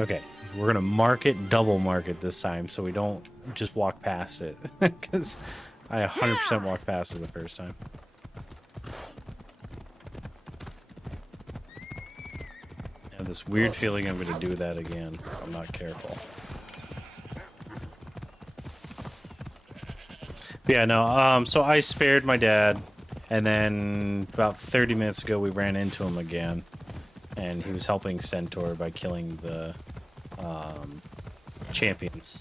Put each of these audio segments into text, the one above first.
Okay, we're gonna mark it, double mark it this time, so we don't just walk past it. Because I 100% walked past it the first time. I have this weird feeling I'm gonna do that again if I'm not careful. But yeah, no, so I spared my dad, and then about 30 minutes ago we ran into him again, and he was helping Centaur by killing the champions.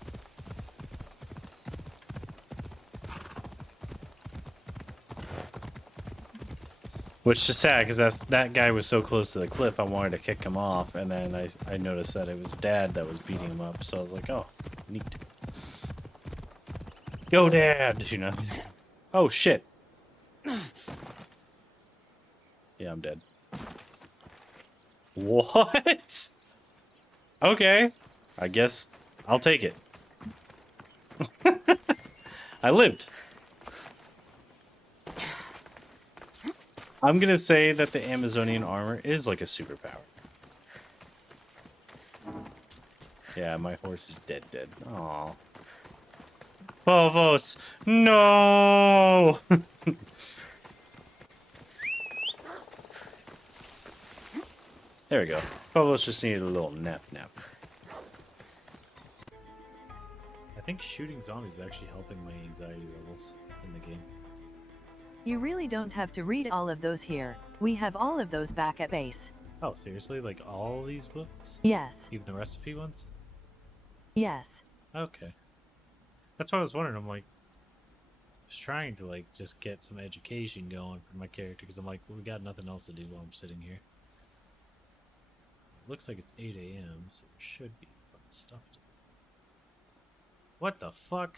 Which is sad, because that guy was so close to the cliff, I wanted to kick him off, and then I noticed that it was Dad that was beating him up, so I was like, oh, neat. Go, Dad! You know? Oh, shit. Yeah, I'm dead. What? Okay. I guess I'll take it. I lived. I'm gonna say that the Amazonian armor is like a superpower. Yeah, my horse is dead. Aw. Phobos! No! There we go. Phobos just needed a little nap. I think shooting zombies is actually helping my anxiety levels in the game. You really don't have to read all of those here. We have all of those back at base. Oh, seriously? Like all these books? Yes. Even the recipe ones? Yes. Okay. That's what I was wondering. I'm like, just trying to like just get some education going for my character, because I'm like, well, we got nothing else to do while I'm sitting here. It looks like it's 8 a.m., so there should be fun stuff to do. What the fuck?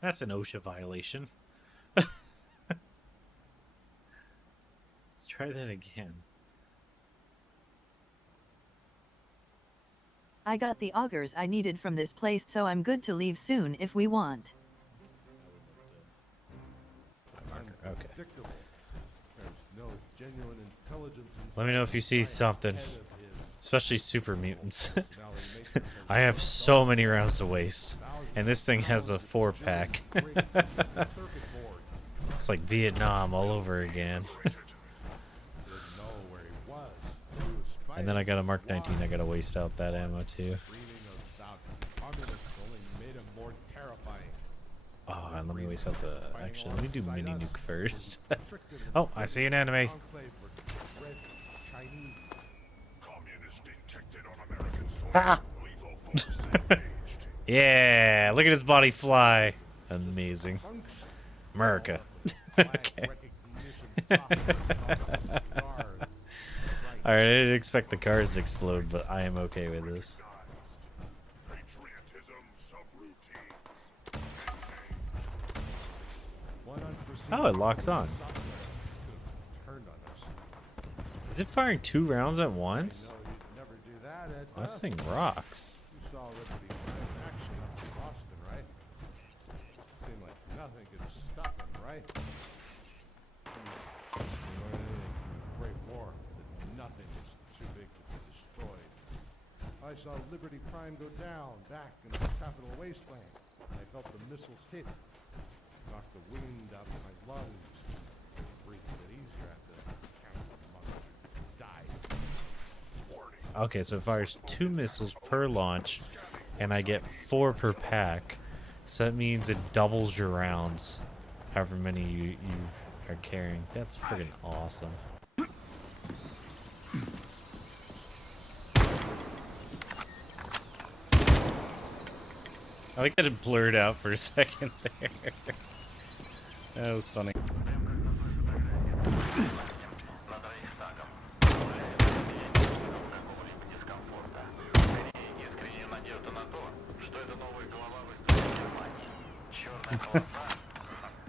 That's an OSHA violation. Let's try that again. I got the augers I needed from this place, so I'm good to leave soon if we want. Okay. No genuine intelligence. Let me know if you see something. Especially super mutants. I have so many rounds to waste. And this thing has a 4-pack. It's like Vietnam all over again. And then I got a Mark 19, I gotta waste out that ammo too. Oh, and let me waste out the... Actually, let me do mini nuke first. Oh, I see an enemy. Ah! Yeah, look at his body fly. Amazing. America. Okay. Alright, I didn't expect the cars to explode, but I am okay with this. Oh, it locks on. Is it firing 2 rounds at once? Oh, this thing rocks. I saw Liberty Prime go down back in the capital wasteland. I felt the missiles hit, knocked the wind out of my lungs. Breathed a bit easier after counting the monster died. Okay, so it fires 2 missiles per launch, and I get 4 per pack. So that means it doubles your rounds, however many you are carrying. That's friggin' awesome. I like that it blurred out for a second there. That was funny.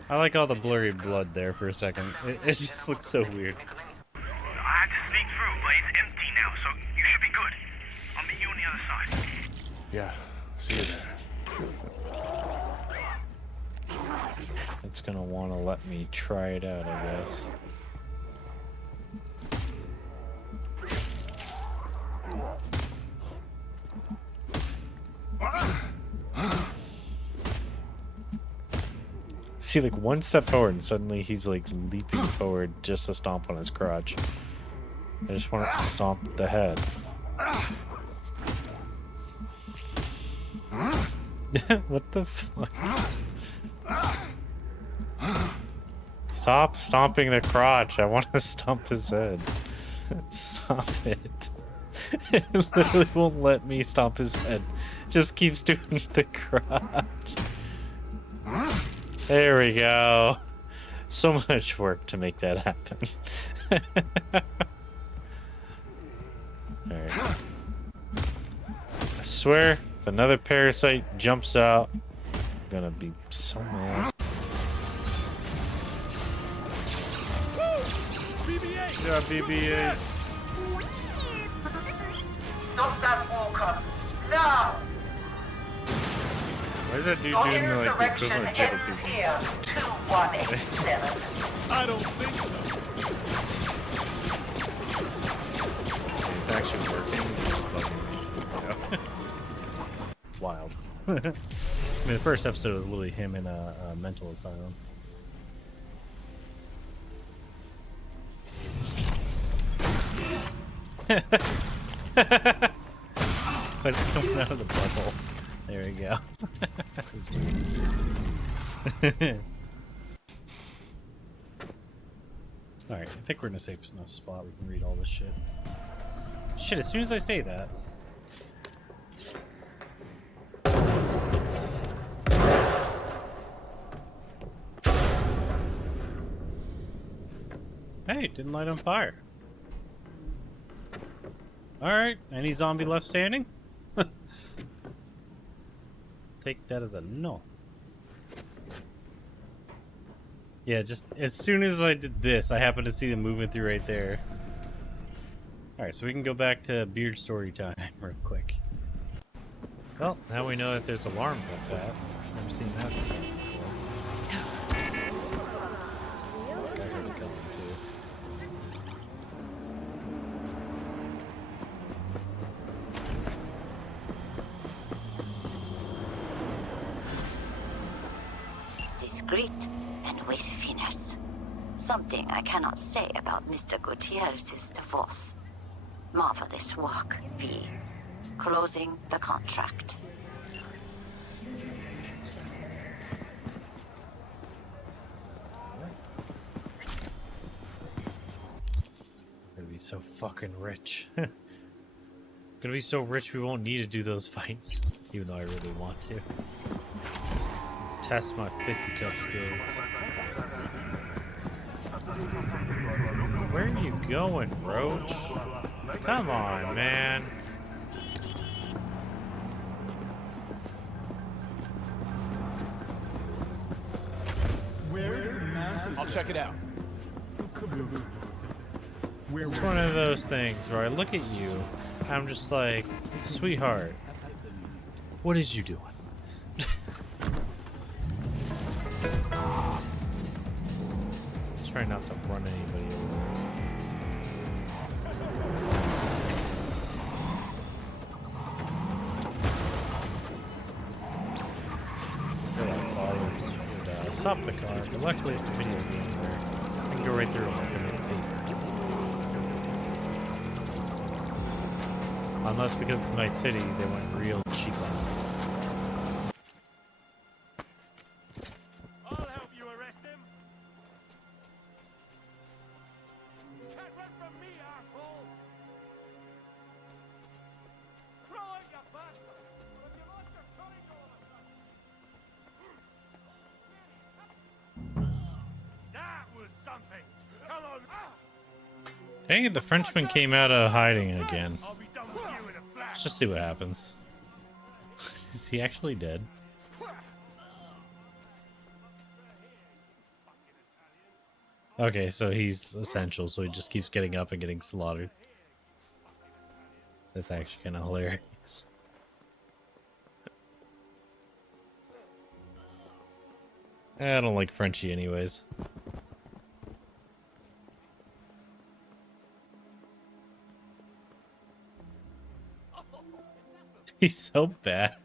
I like all the blurry blood there for a second. It just looks so weird. I had to sneak through, but it's empty now, so you should be good. I'll meet you on the other side. Yeah, see you there. It's gonna want to let me try it out, I guess. See, like, one step forward, and suddenly he's, like, leaping forward just to stomp on his crotch. I just want to stomp the head. What the fuck? Stop stomping the crotch. I want to stomp his head. Stop it. It literally won't let me stomp his head. Just keeps doing the crotch. There we go. So much work to make that happen. Alright. I swear, if another parasite jumps out, I'm gonna be so mad. BB-8! Yeah, BB-8. Stop that Walker! Now! Why is that dude Your doing like the insurrection equivalent of jiggle ends people? here. 2187. I don't think so. It's actually working. Wild. I mean, the first episode was literally him in a mental asylum. It's coming out of the butthole. There we go. Alright, I think we're in a safe enough spot. We can read all this shit. Shit, as soon as I say that. Hey, it didn't light on fire. Alright, any zombie left standing? Take that as a no. Yeah, just as soon as I did this, I happened to see them moving through right there. Alright, so we can go back to Beard story time real quick. Well, now we know that there's alarms like that. Never seen that before. I heard it coming too. Discreet and with finesse. Something I cannot say about Mr. Gutierrez's divorce. Marvelous work, V. Closing the contract. Gonna be so fucking rich. Gonna be so rich we won't need to do those fights. Even though I really want to. Test my fisticuff skills. Where are you going, Roach? Come on, man. I'll check it out. It's one of those things where I look at you, I'm just like, sweetheart, what is you doing? Try not to run anybody over. Stop the car, but luckily it's a video game where I can go right through and open it. Unless because it's Night City, they went real cheap on it. I'll help you arrest him. Can't run from me, asshole. Throw it, you bastard. But if you lost your courage all of a sudden. That was something. Come on. Dang it, the Frenchman came out of hiding again. I'll be done with you in a flash. Let's just see what happens. Is he actually dead? Okay, so he's essential, so he just keeps getting up and getting slaughtered. That's actually kind of hilarious. I don't like Frenchie anyways. He's so bad.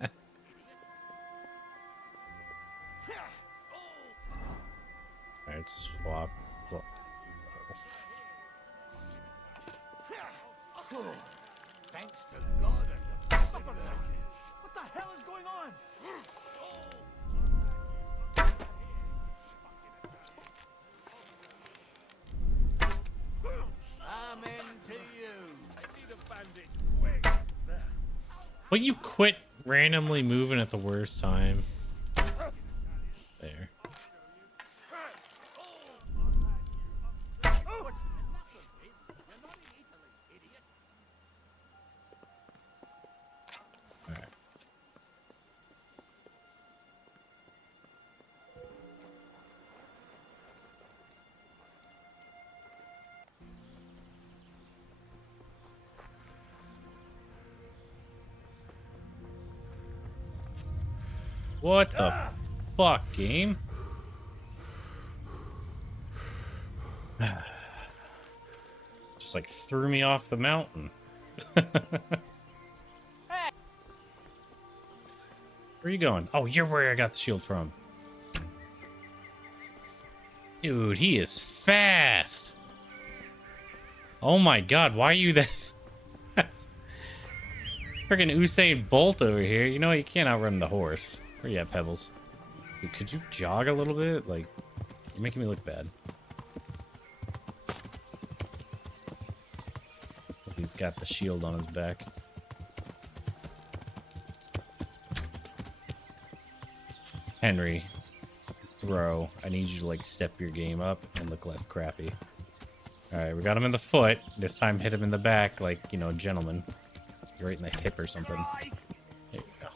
straight swap. Well, Thanks to God and the What the hell is going on? I'm into you. I need a bandage. Quick. There. will you quit randomly moving at the worst time? There. Alright. What the fuck, game? Just like threw me off the mountain. Where are you going? Oh, you're where I got the shield from. Dude, he is fast. Oh my god, why are you that fast? Freaking Usain Bolt over here. You know what? You can't outrun the horse. Where you at, Pebbles? Dude, could you jog a little bit? Like, you're making me look bad. He's got the shield on his back. Henry, bro, I need you to like step your game up and look less crappy. Alright, we got him in the foot. This time hit him in the back like, you know, gentleman. You're right in the hip or something. There you go.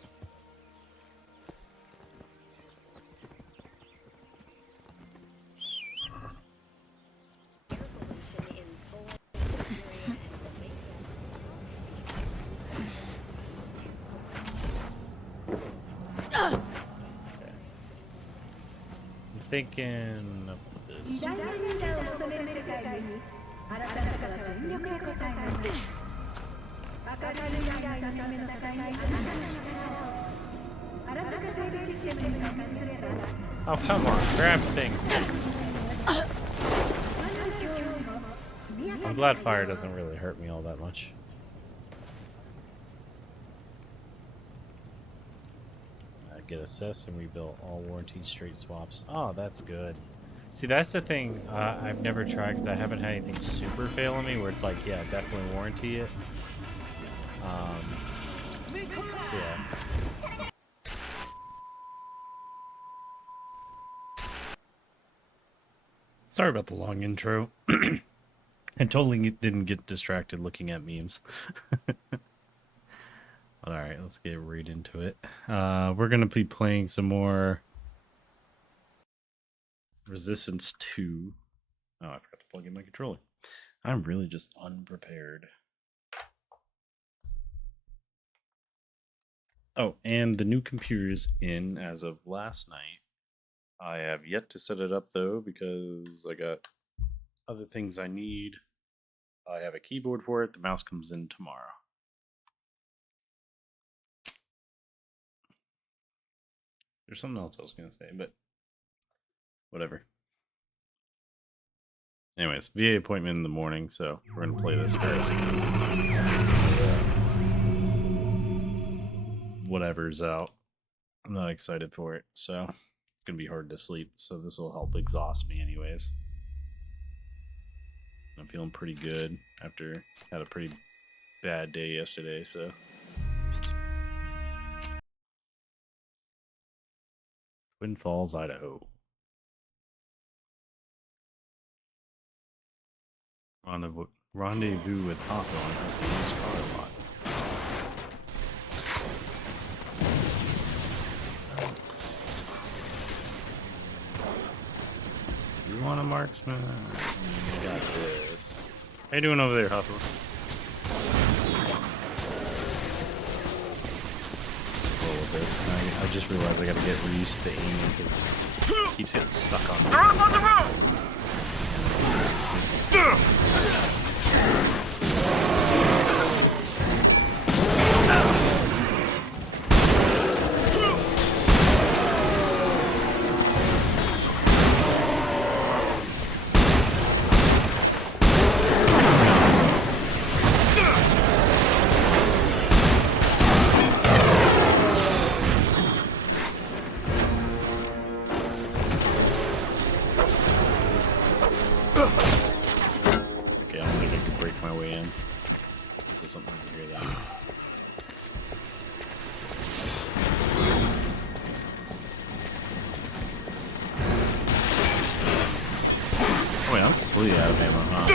Thinking of this. Oh, come on, grab things. I'm glad fire doesn't really hurt me all that much. Get assessed and rebuilt all warranty straight swaps. Oh, that's good. See, that's the thing I've never tried because I haven't had anything super fail on me where it's like, yeah, definitely warranty it. Yeah. Sorry about the long intro. I totally didn't get distracted looking at memes. Alright, let's get right into it. We're going to be playing some more Resistance 2. Oh, I forgot to plug in my controller. I'm really just unprepared. Oh, and the new computer's in as of last night. I have yet to set it up, though, because I got other things I need. I have a keyboard for it. The mouse comes in tomorrow. There's something else I was going to say, but whatever. Anyways, VA appointment in the morning, so we're going to play this first. Whatever's out. I'm not excited for it, so it's going to be hard to sleep, so this will help exhaust me anyways. I'm feeling pretty good after had a pretty bad day yesterday, so... Twin Falls, Idaho. Rendezvous with Hawthorne at the used car lot. You want a marksman? You got this. How you doing over there, Hawthorne? This. I just realized I gotta get used to aiming because it keeps getting stuck on me. They're up on the road! Completely out of ammo, huh?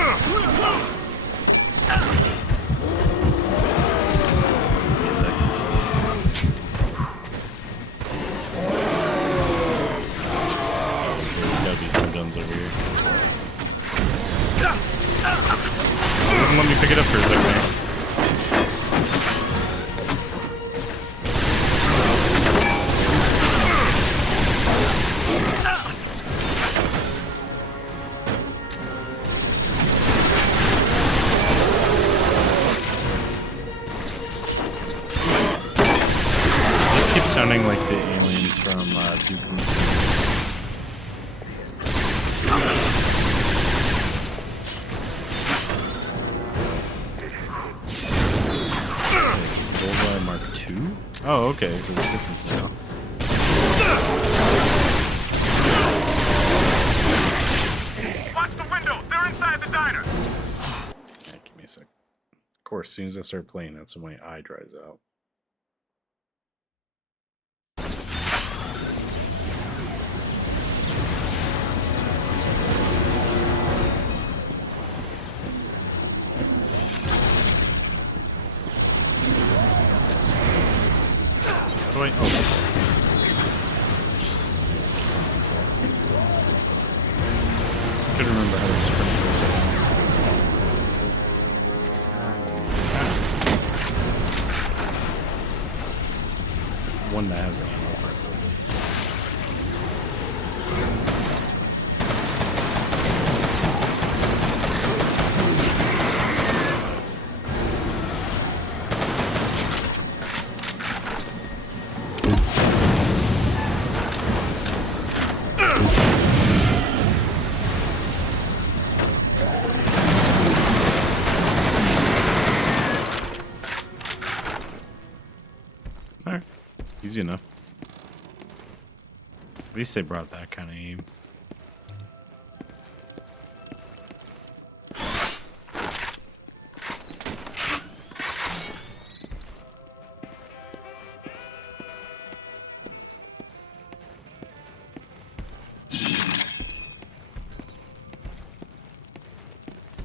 There's gotta be some guns over here. It wouldn't let me pick it up for a second. This keeps sounding like the aliens from Duke Nukem. Bullseye Mark II? Oh, okay, so there's a difference now. Watch the windows. They're inside the diner. Yeah, give me a sec. Of course, as soon as I start playing, that's when my eye dries out. Oh, wait. Oh. Couldn't remember how to sprint for a second. One that has the ammo part. Alright. Easy enough. At least they brought that kind of aim.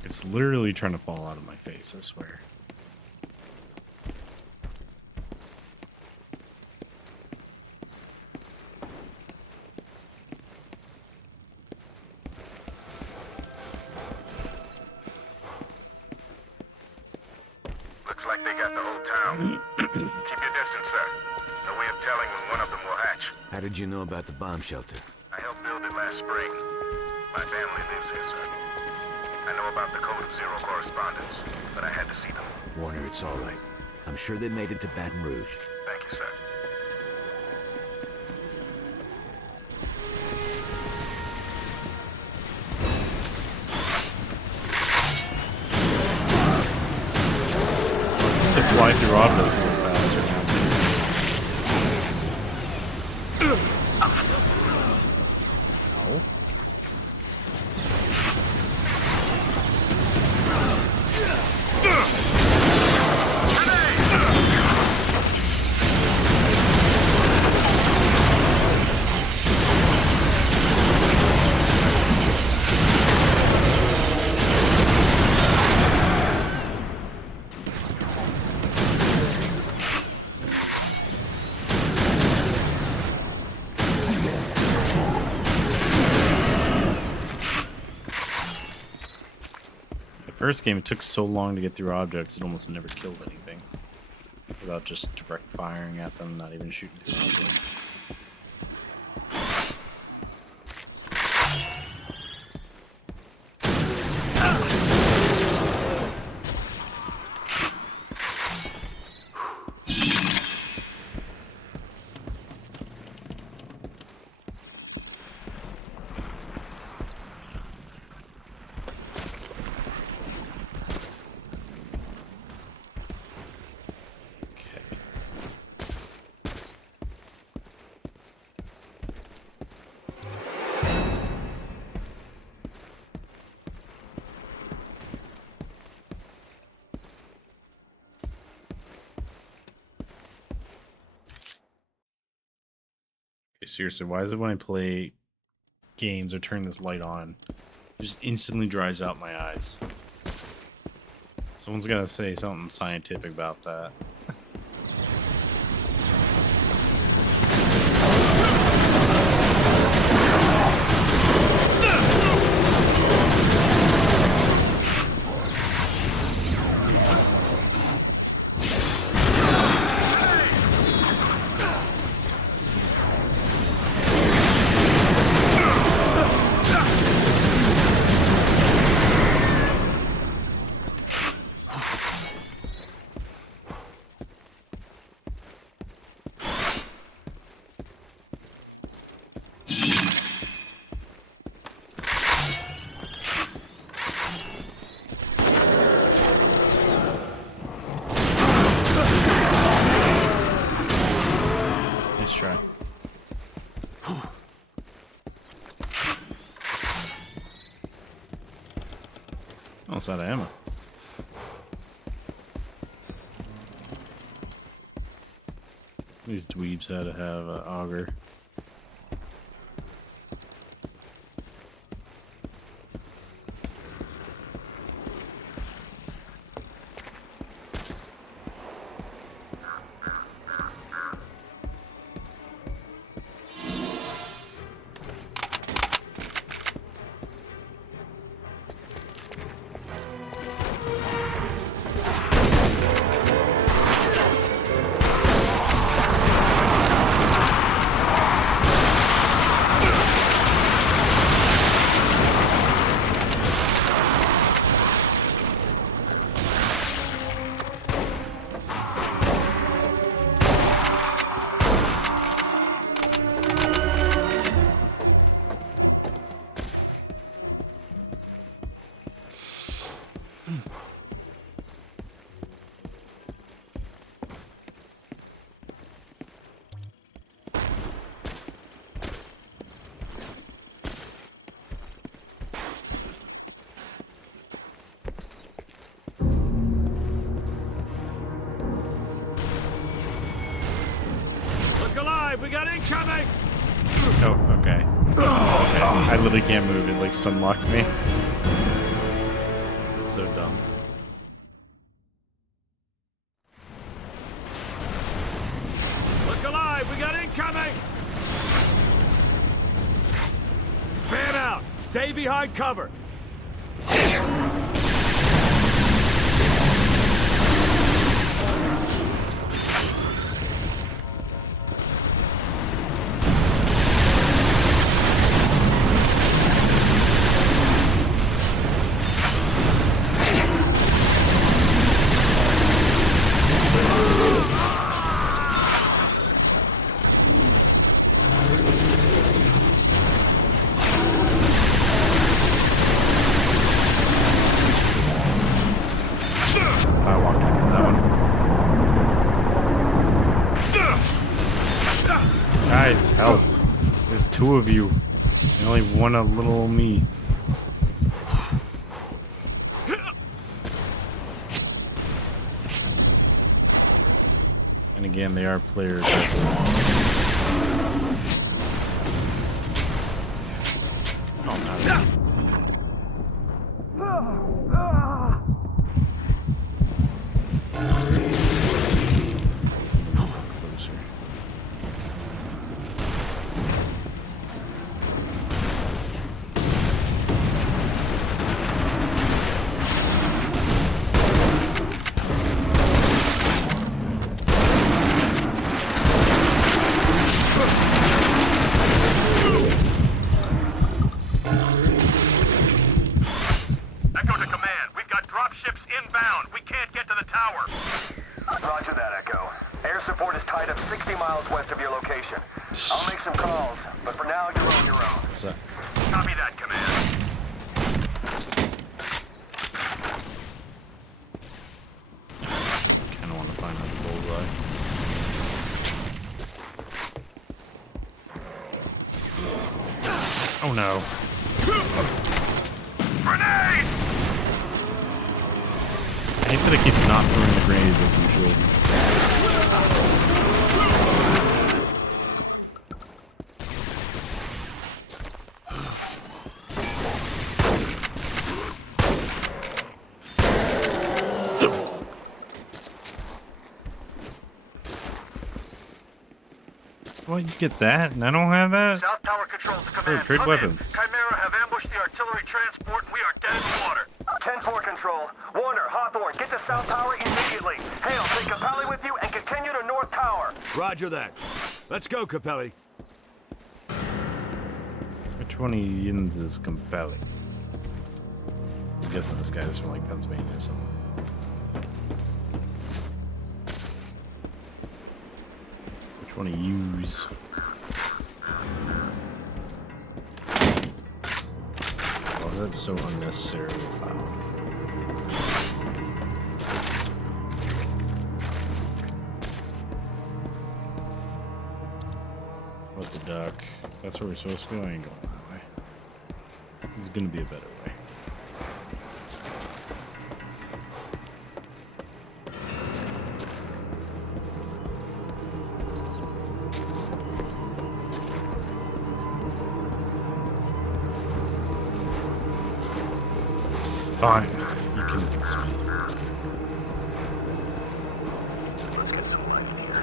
It's literally trying to fall out of my face, I swear. Looks like they got the whole town. Keep your distance, sir. No way of telling when one of them will hatch. How did you know about the bomb shelter? I helped build it last spring. My family lives here, sir. I know about the Code of Zero correspondence, but I had to see them. Warner, it's all right. I'm sure they made it to Baton Rouge. Thank you, sir. To fly through objects a little faster now. Ow. First game, it took so long to get through objects, it almost never killed anything. Without just direct firing at them, not even shooting through objects. Seriously, why is it when I play games or turn this light on, Just instantly dries out my eyes. Someone's gotta say something scientific about that. Nice try. Almost out of ammo. These dweebs had to have an auger. Look alive! We got incoming! Oh, okay. Okay. I literally can't move. It like stun locked me. It's so dumb. Look alive! We got incoming! Fan out! Stay behind cover! I walked into that one. Guys, help. There's two of you. And only one a little me. And again, they are players. Oh, no. Closer. Echo to command. We've got drop ships inbound. We can't get to the tower. Roger that, Echo. Air support is tied up 60 miles west of your location. I'll make some calls, but for now, you're on your own. What's that? Copy that, command. Kinda want to find that bullseye. Oh no. Grenade! I hate that it keeps not throwing the grenades like you should. you get that, and I don't have that? South Tower Control to command. Trade Come weapons. in. Chimera have ambushed the artillery transport and we are dead in the water. 10-4 Control. Warner, Hawthorne, get to South Tower immediately. Hale, take Capelli with you and continue to North Tower. Roger that. Let's go, Capelli. Which one of you in this Capelli? I'm guessing this guy is from like Pennsylvania or something. Which one of yous? Oh, that's so unnecessary. Wow. What the duck? That's where we're supposed to go. I ain't going that way. There's gonna be a better way. Fine. You can speak. Let's get some light in here.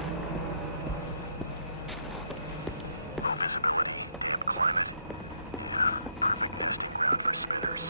Hope isn't gonna climb it. Found my spinners.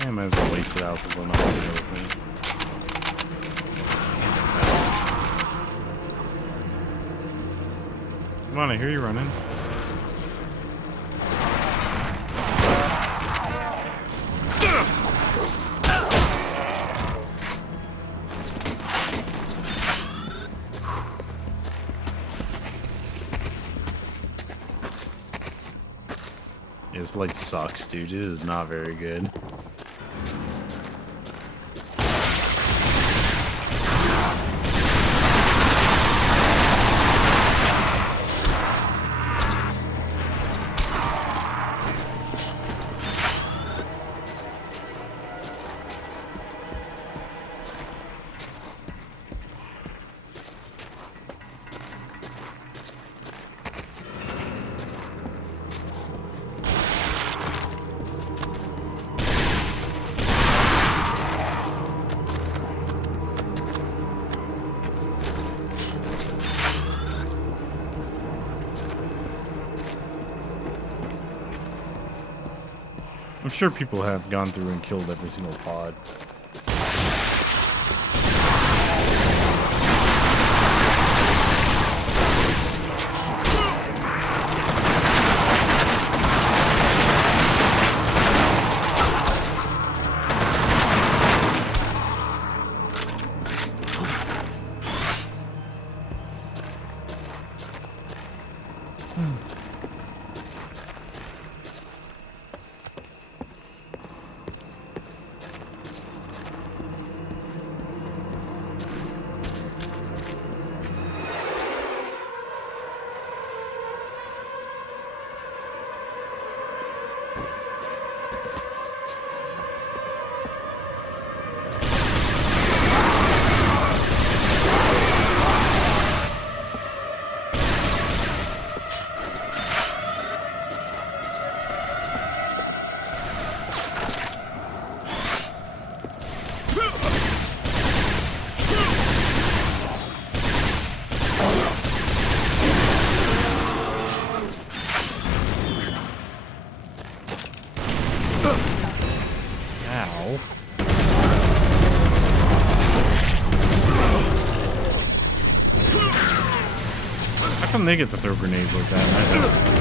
I might as well waste it out since I'm not gonna go with me. Come on, I hear you running. Yeah, this light sucks, dude. It is not very good. I'm sure people have gone through and killed every single pod. How come they get to throw grenades like that? I don't.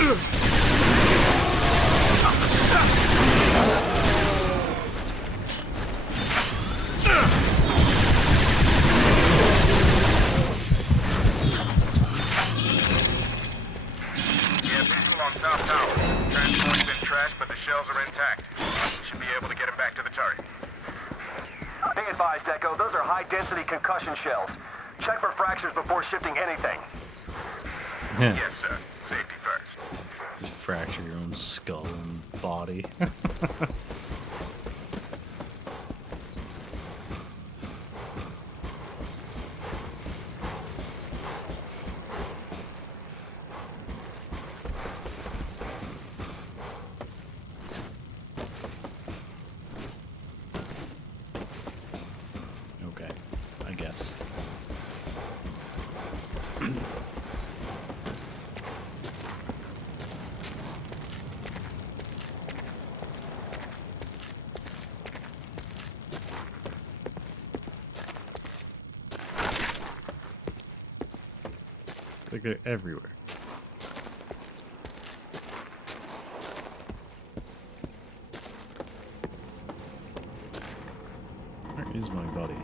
Visual on South Tower. Transport's been trashed, but the shells are intact. Should be able to get him back to the turret. Be advised, Echo, those are high-density concussion shells. Check for fractures before shifting anything. Yes, sir. Safety first. You fracture your own skull and body. Okay, I guess. They go everywhere. Where is my buddy?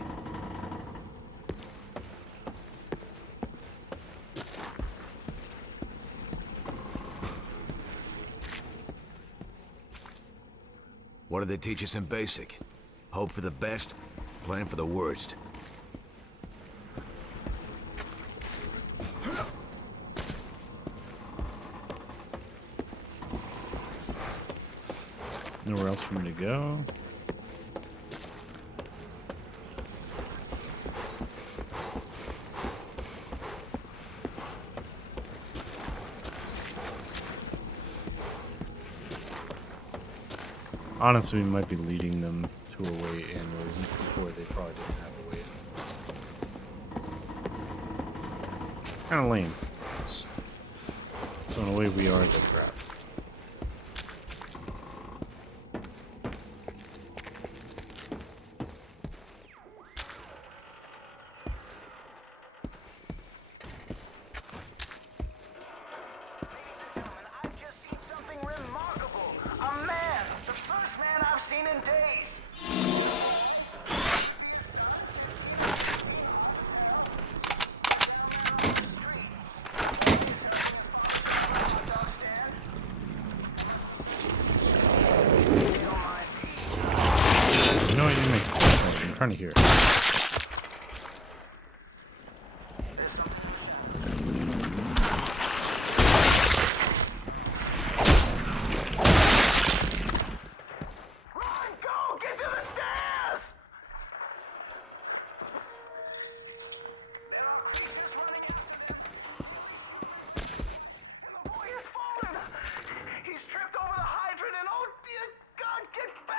What did they teach us in basic? Hope for the best, plan for the worst. Nowhere else for me to go. Honestly, we might be leading them to a way in before they probably didn't have a way in. Kind of lame. So in a way, we are the trap. I'm trying to hear it.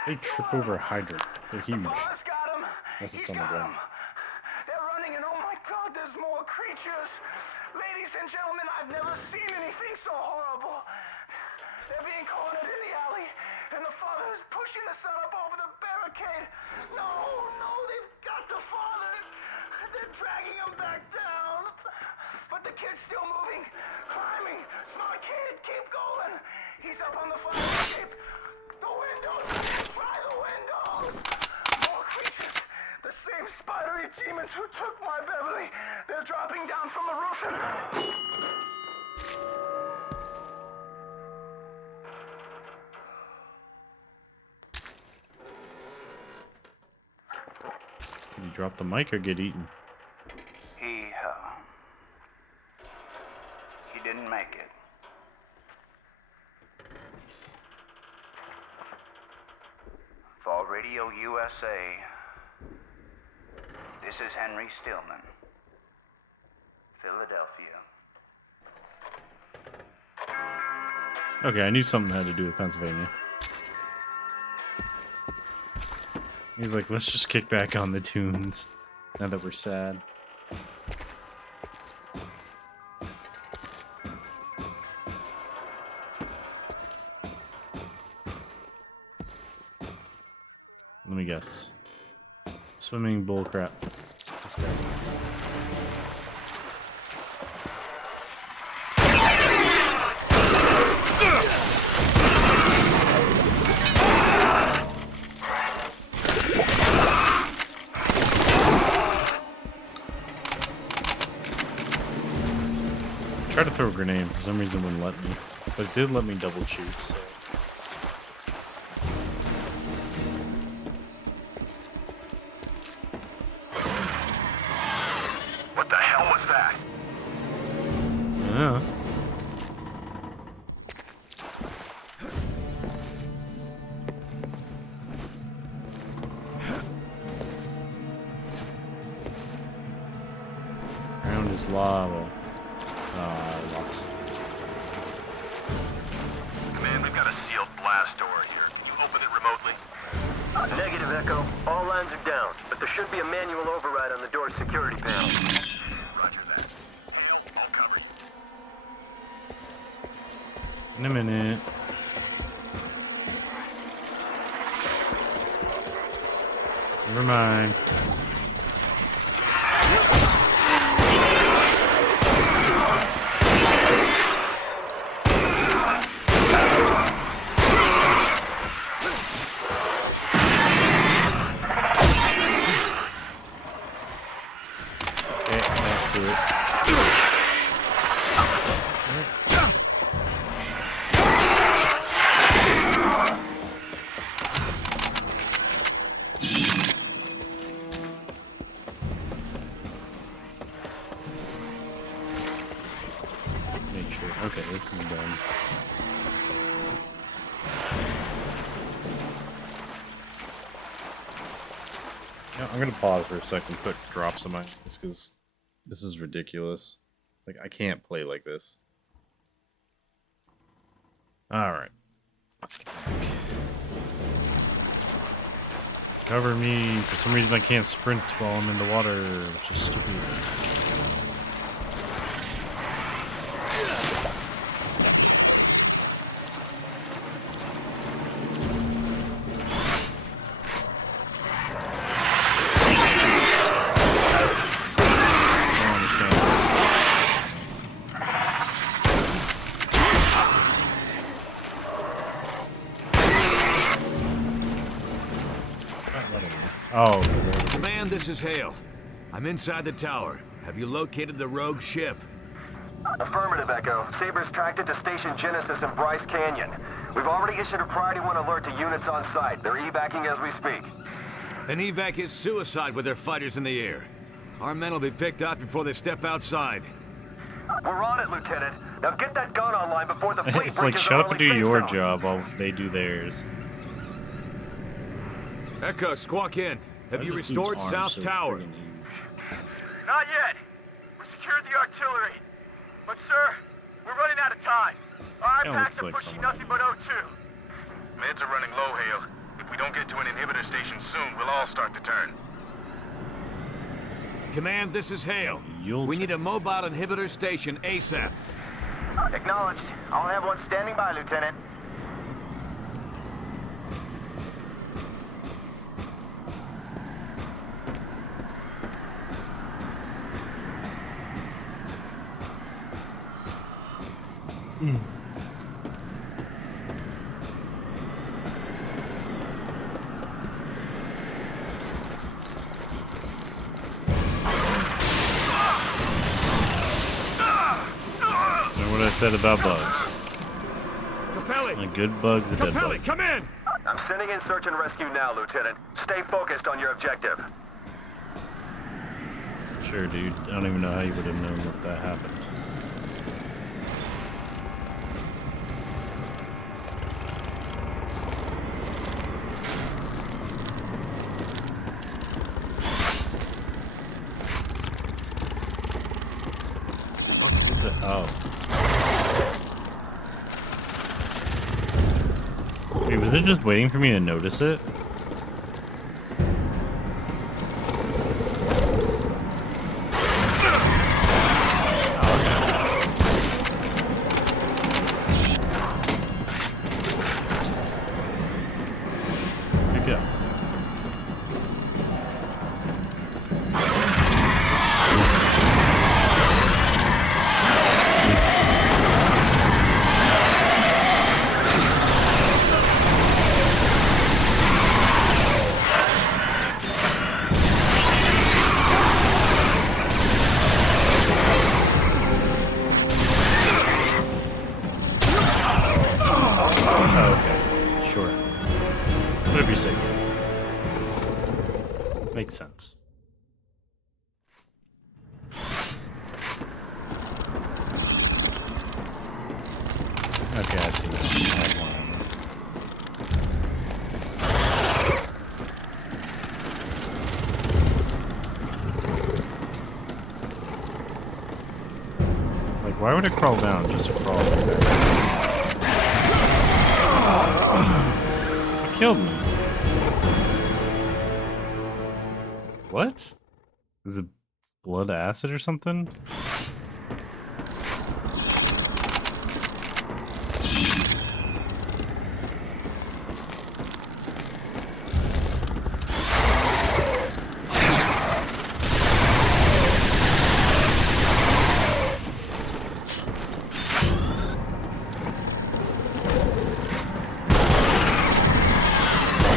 They trip over a hydrant. They're huge. Unless it's on the ground. They're running, and oh my God, there's more creatures. Ladies and gentlemen, I've never seen anything so horrible. They're being cornered in the alley, and the father is pushing the son up over the barricade. No, they've got the father. They're dragging him back down. But the kid's still moving, climbing. Smart kid, keep going. He's up on the fire escape. The windows, try the windows. More creatures. The same spidery demons who took my Beverly. They're dropping down from the roof and... Did you drop the mic or get eaten? He didn't make it. For Radio USA, this is Henry Stillman, Philadelphia. Okay, I knew something had to do with Pennsylvania. He's like, let's just kick back on the tunes now that we're sad. Let me guess. Swimming bullcrap. Let's go. tried to throw a grenade, for some reason it wouldn't let me. But it did let me double shoot, so. What the hell was that? Yeah. Ground is lava. I lost. Man, we've got a sealed blast door here. Can you open it remotely? Negative, Echo. All lines are down, but there should be a manual override on the door's security panel. Roger that. Hale, all covered. In a minute. Never mind. Okay, this is done. Yeah, I'm gonna pause for a second, quick drop some ice, because this is ridiculous. Like, I can't play like this. Alright. Let's get back. Cover me. For some reason I can't sprint while I'm in the water, which is stupid. Oh. Command, this is Hale. I'm inside the tower. Have you located the rogue ship? Affirmative, Echo. Saber's tracked it to Station Genesis in Bryce Canyon. We've already issued a Priority 1 alert to units on site. They're evacing as we speak. An evac is suicide with their fighters in the air. Our men will be picked up before they step outside. We're on it, Lieutenant. Now get that gun online before the fleet It's like, breaches shut our up and early do safe your zone. job while they do theirs. Echo, squawk in. Have you restored South Tower? Not yet. We secured the artillery. But, sir, we're running out of time. Our Yeah, packs looks are like pushing someone. nothing but O2. Meds are running low, Hale. If we don't get to an inhibitor station soon, we'll all start to turn. Command, this is Hale. We need a mobile inhibitor station ASAP. Acknowledged. I'll have one standing by, Lieutenant. Remember what I said about bugs. Capelli! A good bug's a dead Capelli, bug. come in! I'm sending in search and rescue now, Lieutenant. Stay focused on your objective. Sure, dude. I don't even know how you would have known that that happened. What is it? Oh. Wait, was it just waiting for me to notice it? Good go. Okay, I see that. I have one. Like, why would it crawl down? Just crawl through there. It killed me. What? Is it blood acid or something?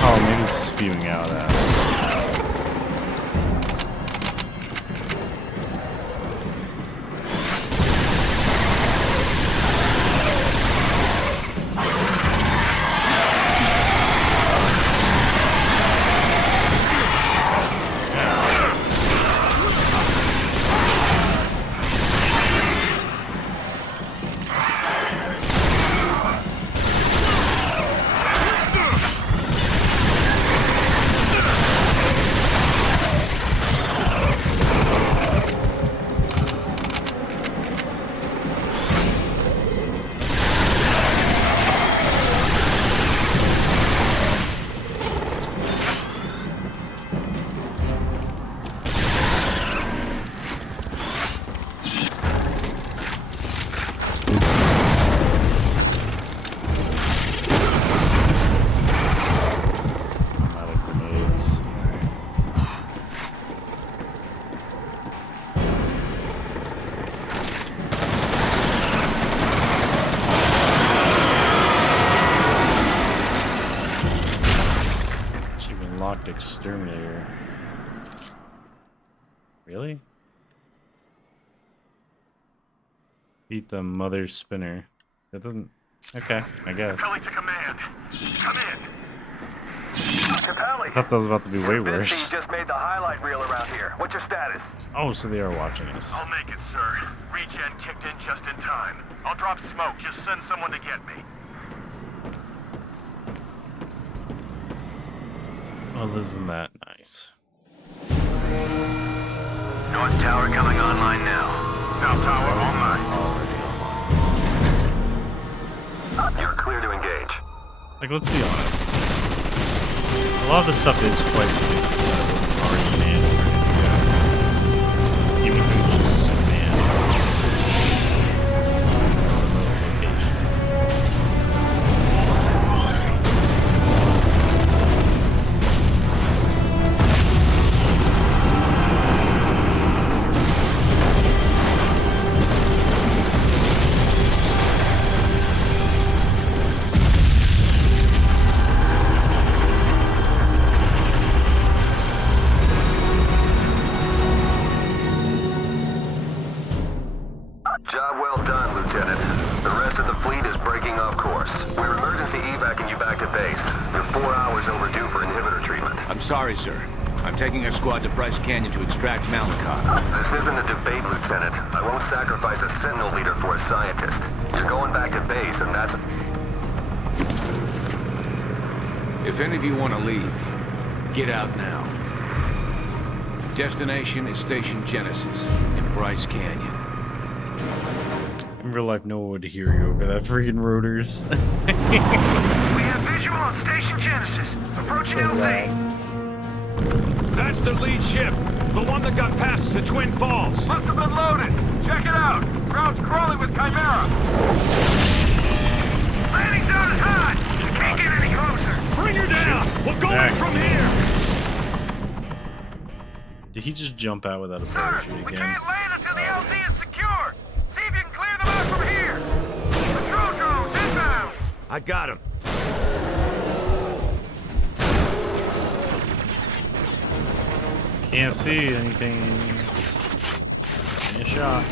Oh, maybe it's spewing out acid. Exterminator. Really? Beat the mother spinner. That doesn't... Okay, I guess. Capelli to command. Come in. Capelli! I thought that was about to be way Your worse. team just made the highlight reel around here. What's your status? Oh, so they are watching us. I'll make it, sir. Regen kicked in just in time. I'll drop smoke. Just send someone to get me. Well, isn't that nice? North Tower coming online now. South Tower online. You're clear to engage. Like, let's be honest. A lot of the stuff is quite ridiculous that wasn't already manned or anything. Even if it was just manned. Job well done, Lieutenant. The rest of the fleet is breaking off course. We're emergency evacing you back to base. You're 4 hours overdue for inhibitor treatment. I'm sorry, sir. I'm taking a squad to Bryce Canyon to extract Malacon. This isn't a debate, Lieutenant. I won't sacrifice a Sentinel leader for a scientist. You're going back to base, and that's... If any of you want to leave, get out now. Destination is Station Genesis in Bryce Canyon. In real life, no one would hear you over that freaking rotors. We have visual on Station Genesis. Approaching LZ. That's the lead ship. The one that got past us at Twin Falls. Must have been loaded. Check it out. Ground's crawling with Chimera. Landing zone is hot. Can't get any closer. Bring her down. We'll go in from here. Did he just jump out without a Sir, parachute we again? can't land until the LZ is secure. See if you can clear them out from here. Patrol drones inbound. I got him. Can't see anything. Give me a shot.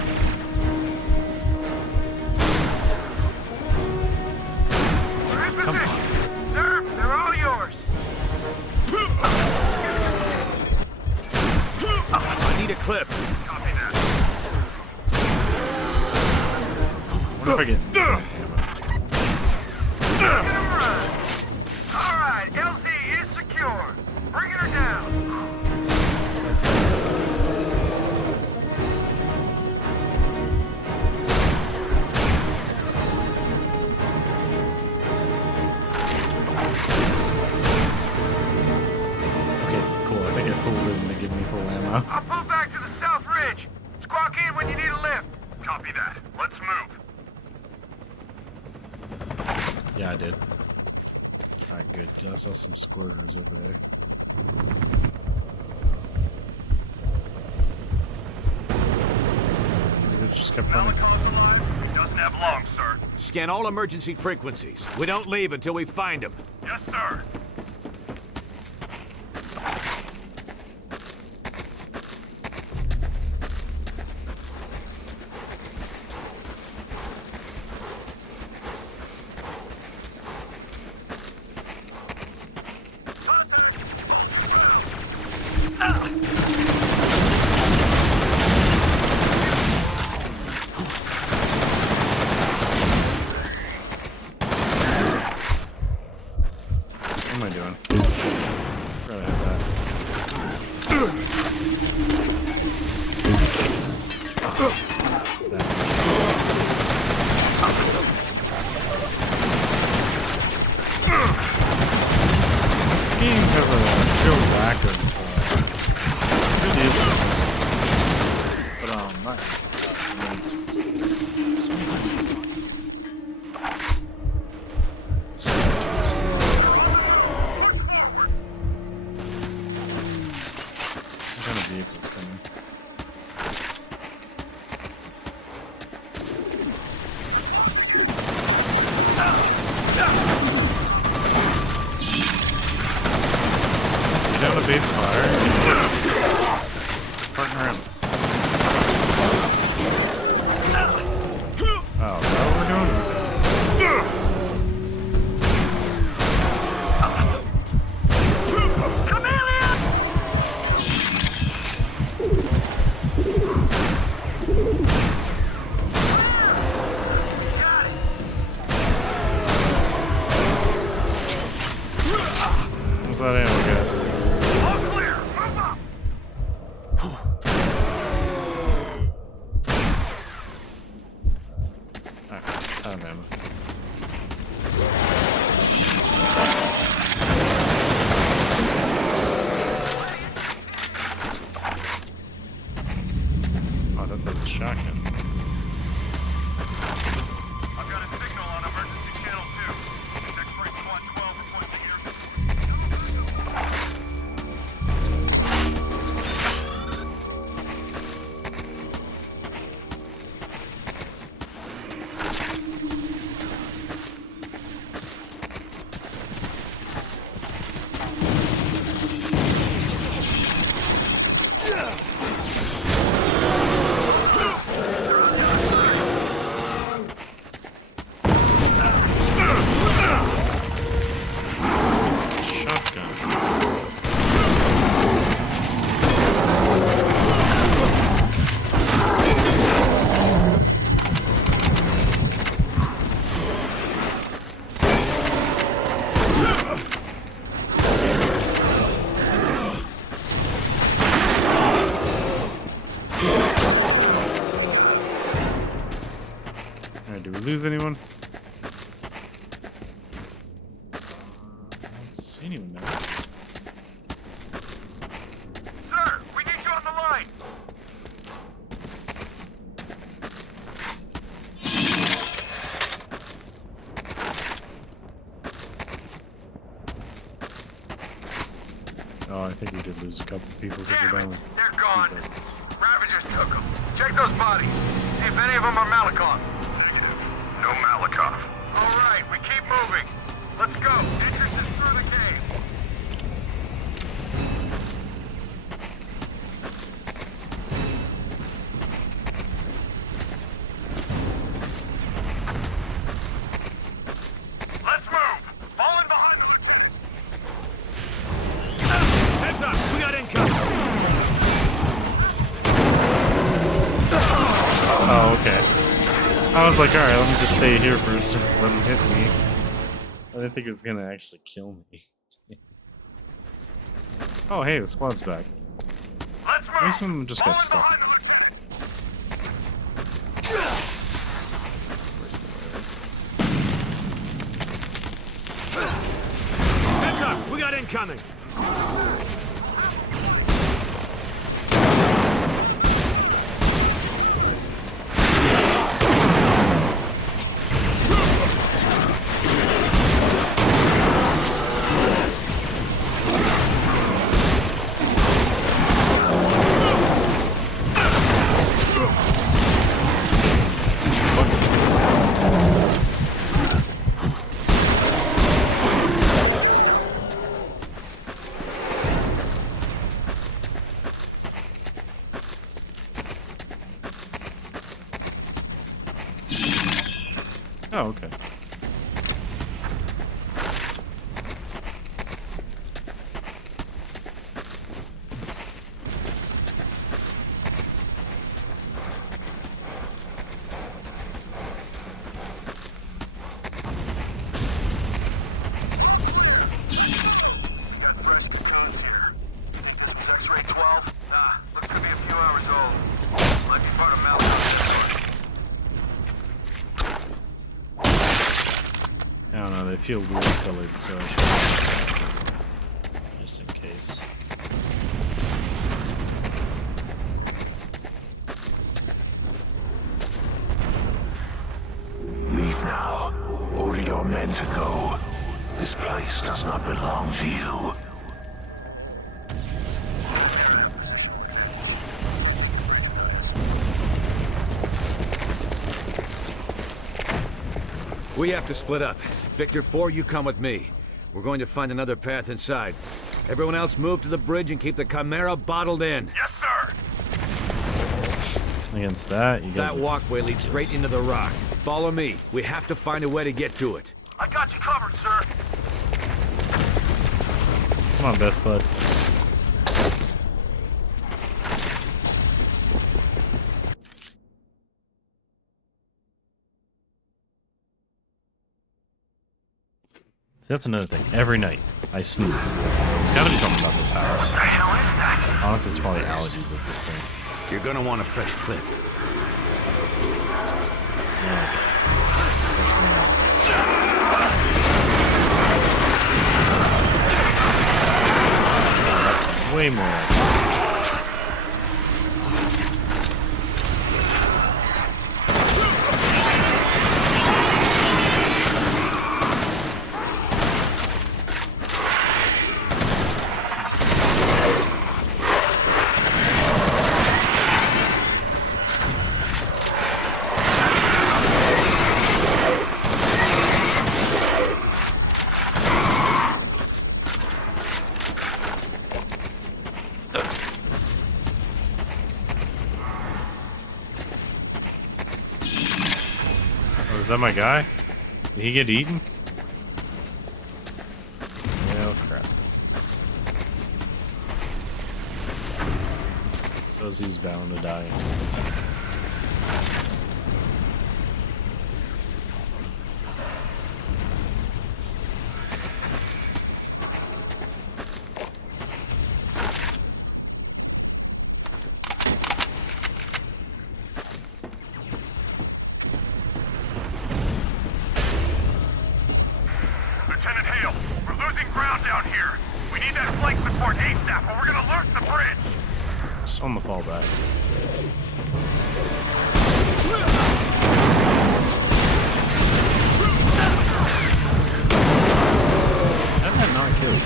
We're in position. Sir, they're all yours. I need a clip. Copy that. What if I get... Yeah, I did. Alright, good. I saw some squirters over there. It just kept running. He doesn't have long, sir. Scan all emergency frequencies. We don't leave until we find him. Yes, sir. What am I doing? Gotta hit This game has a real lack of really is but not main specific. For some reason, it's just what kind of vehicle's coming? You down a base fire? Partner him. Oh, is that what we're doing? What's that ammo, guys? All clear. Move up. Alright, out of ammo. Oh, that's a shotgun. I've got a signal on emergency channel 2. It's X-ray squad 12 reporting here. Shotgun. Alright, do we lose anyone? I don't see anyone now. Sir, we need you on the line. Oh, I think we did lose a couple people because we're Damn down it, with they're gone. 2 bullets. Ravagers took them. Check those bodies. See if any of them are Malikov. Negative. No Malikov. All right, we keep moving. Let's go. Entrance is through the cave. Let's move. Falling behind them. Heads up! We got income! Oh, okay. I was like, alright, let me just stay here for a second, let him hit me. I didn't think it was gonna actually kill me. Oh, hey, the squad's back. Let's move. Maybe some of them just got Falling stuck. behind them. Heads up! We got incoming! Oh, okay. Got fresh cocoons here. Think this was X-ray 12? Nah, looks to be a few hours old. Might be part of I don't know, they feel weird colored, so I should. Just in case. Leave now. Order your men to go. This place does not belong to you. We have to split up. Victor 4, you come with me. We're going to find another path inside. Everyone else move to the bridge and keep the Chimera bottled in. Yes, sir! Against that, you guys. That walkway leads straight into the rock. Follow me. We have to find a way to get to it. I got you covered, sir. Come on, best bud. See, that's another thing. Every night, I sneeze. It's gotta be something about this house. What the hell is that? Honestly, it's probably allergies at this point. You're gonna want a fresh clip. Yeah. Way more. Is that my guy? Did he get eaten? Oh crap. I suppose he's bound to die anyways. Lieutenant Hale, we're losing ground down here. We need that flank support ASAP or we're gonna lurch the bridge. Just on the fallback. How did that not kill you?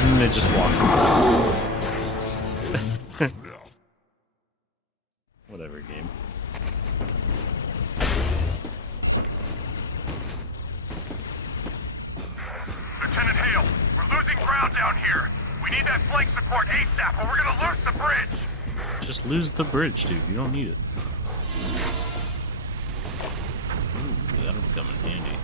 And they just walk away. Whatever, game. Lieutenant Hale, we're losing ground down here. We need that flank support ASAP or we're gonna lurch the bridge. Just lose the bridge, dude. You don't need it. Ooh, that'll come in handy.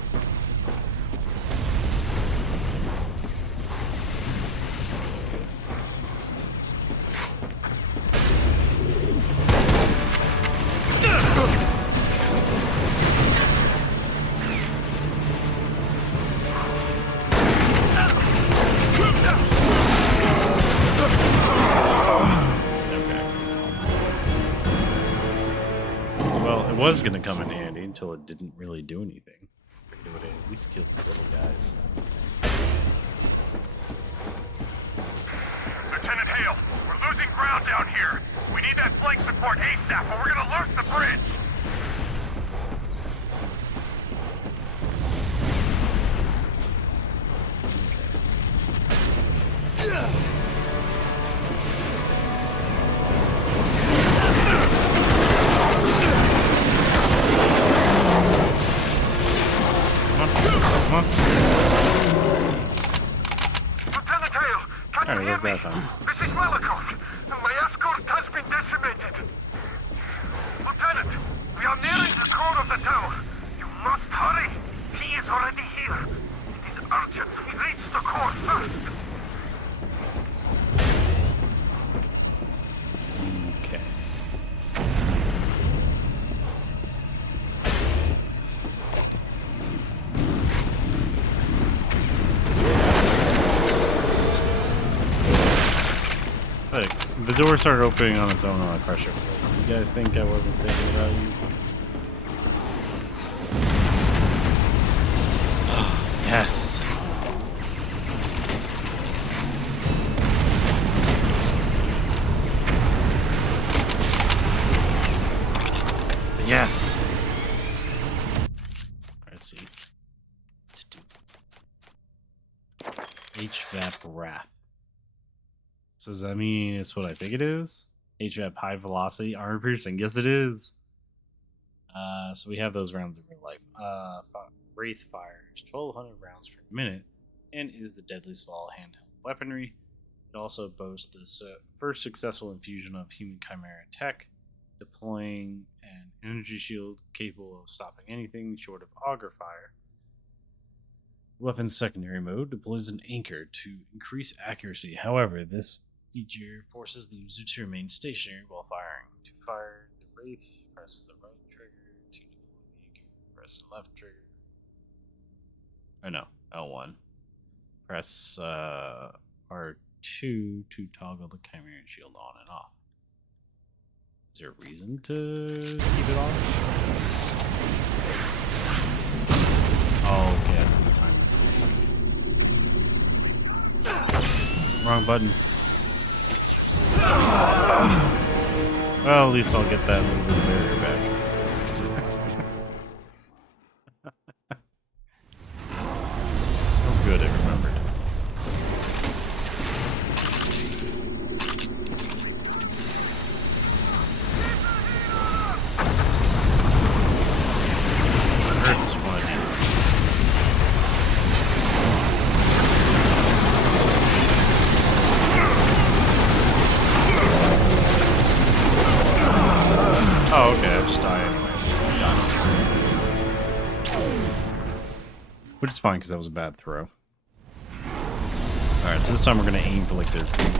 Well, it was gonna come in handy until it didn't really do anything. It would have at least killed the little guys. Lieutenant Hale, we're losing ground down here. We need that flank support ASAP or we're gonna lurch the bridge. Come Come on. Lieutenant Hale, can you Alright, hear we're me? back on. This is Malakoff. My escort has been decimated. Lieutenant, we are nearing the core of the tower. You must hurry. He is already here. It is urgent we reach the core first. Okay. Look, the door started opening on its own on a pressure. You guys think I wasn't thinking about you? Yes. Yes. Let's see. HVAP Wrath. So does that mean it's what I think it is? HVAP High Velocity Armor Piercing. Yes, it is. So we have those rounds in real life. Wraith fires 1,200 rounds per minute and is the deadliest of all handheld weaponry. It also boasts the first successful infusion of human chimera tech, deploying an energy shield capable of stopping anything short of auger fire. Weapon's secondary mode deploys an anchor to increase accuracy. However, this feature forces the user to remain stationary while firing. To fire the Wraith, press the right trigger. To deploy the anchor, press the left trigger. Oh no, L1. Press R2 to toggle the chimera shield on and off. Is there a reason to keep it on? Oh, okay, that's the timer. Wrong button. Well, at least I'll get that little bit of barrier back. Oh, good, I remembered. First one is. Oh, okay, I just die anyways. Which is fine, because that was a bad throw. Alright, so this time we're going to aim for like their feet.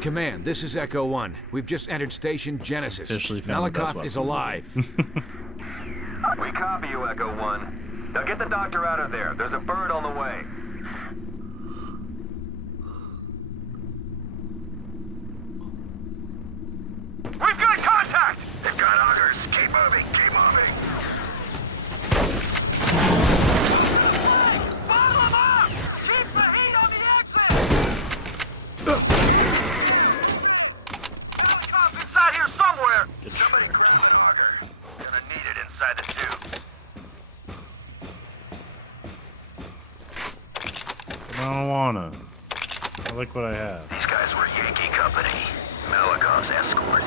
Command, this is Echo 1. We've just entered Station Genesis. Malakoff is alive. We copy you, Echo 1. Now get the doctor out of there. There's a bird on the way. We've got contact! They've got augers. Keep moving, keep moving. Bottle them up! Keep the heat on the exit! Malakoff inside here somewhere! Somebody grab an auger. Gonna need it inside the tubes. I don't wanna. I like what I have. These guys were Yankee Company. Malakoff's escort.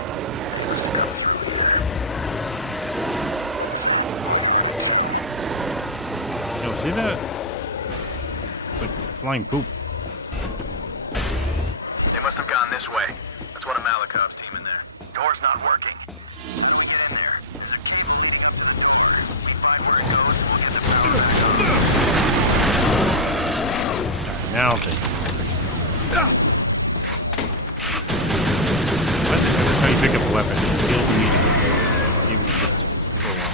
You'll see that? It's like flying poop. They must have gone this way. That's one of Malakoff's team in there. Door's not working. We get in there. There's a cable leading up to the door. We find where it goes, we'll get the power back on. talented. What? Every time you pick up a weapon, it feels immediately. Even if it's full on.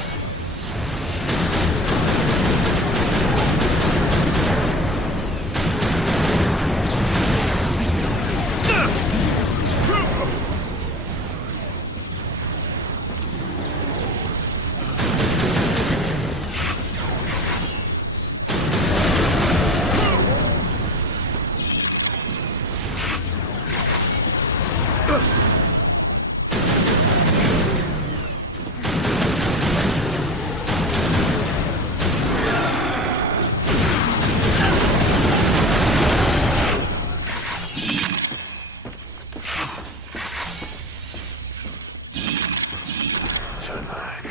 Turn back.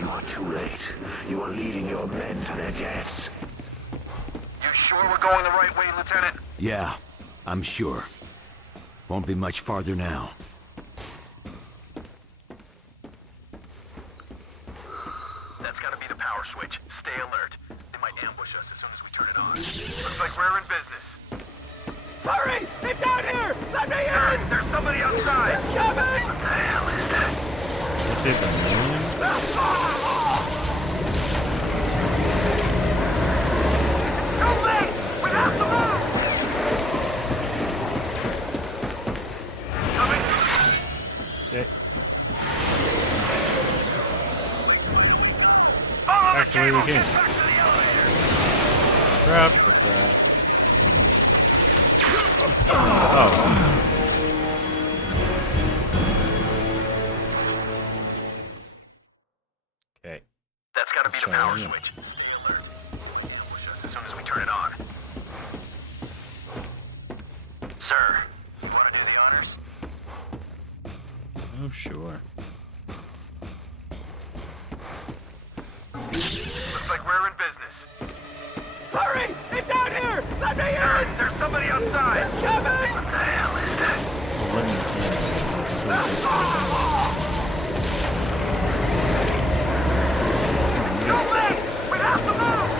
You are too late. You are leading your men to their deaths. You sure we're going the right way, Lieutenant? Yeah, I'm sure. Won't be much farther now. That's gotta be the power switch. Stay alert. They might ambush us as soon as we turn it on. Looks like we're in business. Hurry! It's out here! Let me in! There's somebody outside! It's coming! What the hell is that? There's a million? Too late! We have to move! Coming! Okay. Follow Back the the way we cable! came. Get back to the elevator! Crap, crap. Oh. Okay. That's gotta be Let's the try power it again. switch. Stay alert. Ambush us as soon as we turn it on. Sir, you wanna do the honors? Oh, sure. Looks like we're in business. Hurry! It's out here! Let me in! There's somebody outside! It's coming! What the hell is that? Let me Too late! We have to move!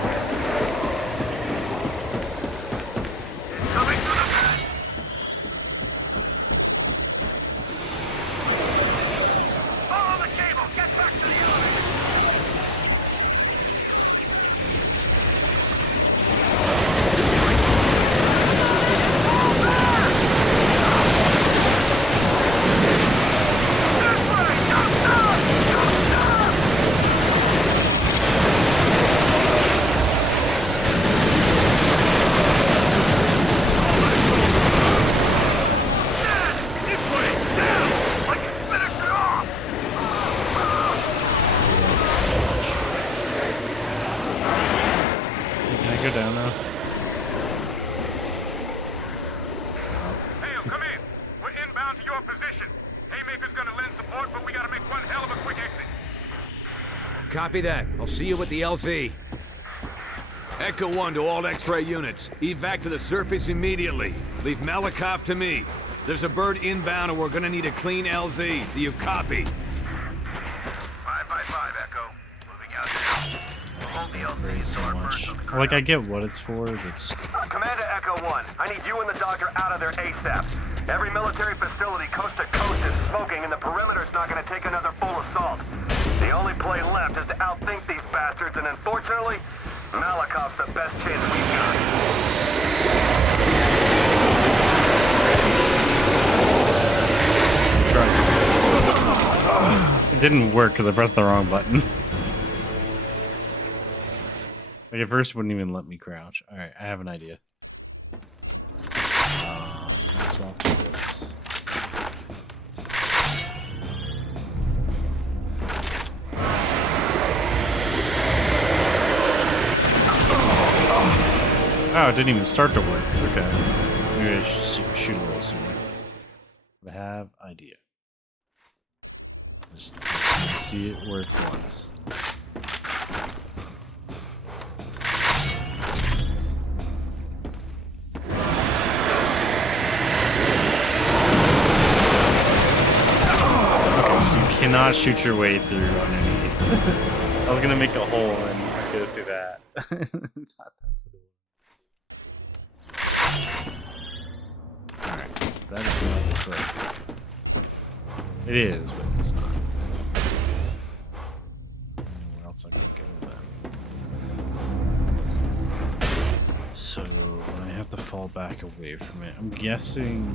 Coming through the vent! Follow the cable! Get back to the elevator! Can I go down now? Hale, come in. We're inbound to your position. Haymaker's gonna lend support, but we gotta make one hell of a quick exit. Copy that. I'll see you with the LZ. Echo 1 to all X-ray units. Evac to the surface immediately. Leave Malakoff to me. There's a bird inbound and we're gonna need a clean LZ. Do you copy? 555, Echo. Moving out now. We'll hold the LZ so our birds on the ground. Like, I get what it's for, but Commander Echo 1, I need you and the doctor out of there ASAP. Every military facility coast to coast is smoking and the perimeter's not gonna take another full assault. The only play left is to outthink these bastards, and unfortunately, Malakoff's the best chance we've got. it didn't work because I pressed the wrong button. Like, at first it wouldn't even let me crouch. Alright, I have an idea. Let's swap to this. Oh, it didn't even start to work. Okay. Maybe I should shoot a little sooner. But I have idea. Just see it work once. Okay, so you cannot shoot your way through underneath. I was gonna make a hole and go through that. Not that sort of Alright, so that is not the correct. It is, but it's not. Where else I could go then? So I have to fall back away from it. I'm guessing.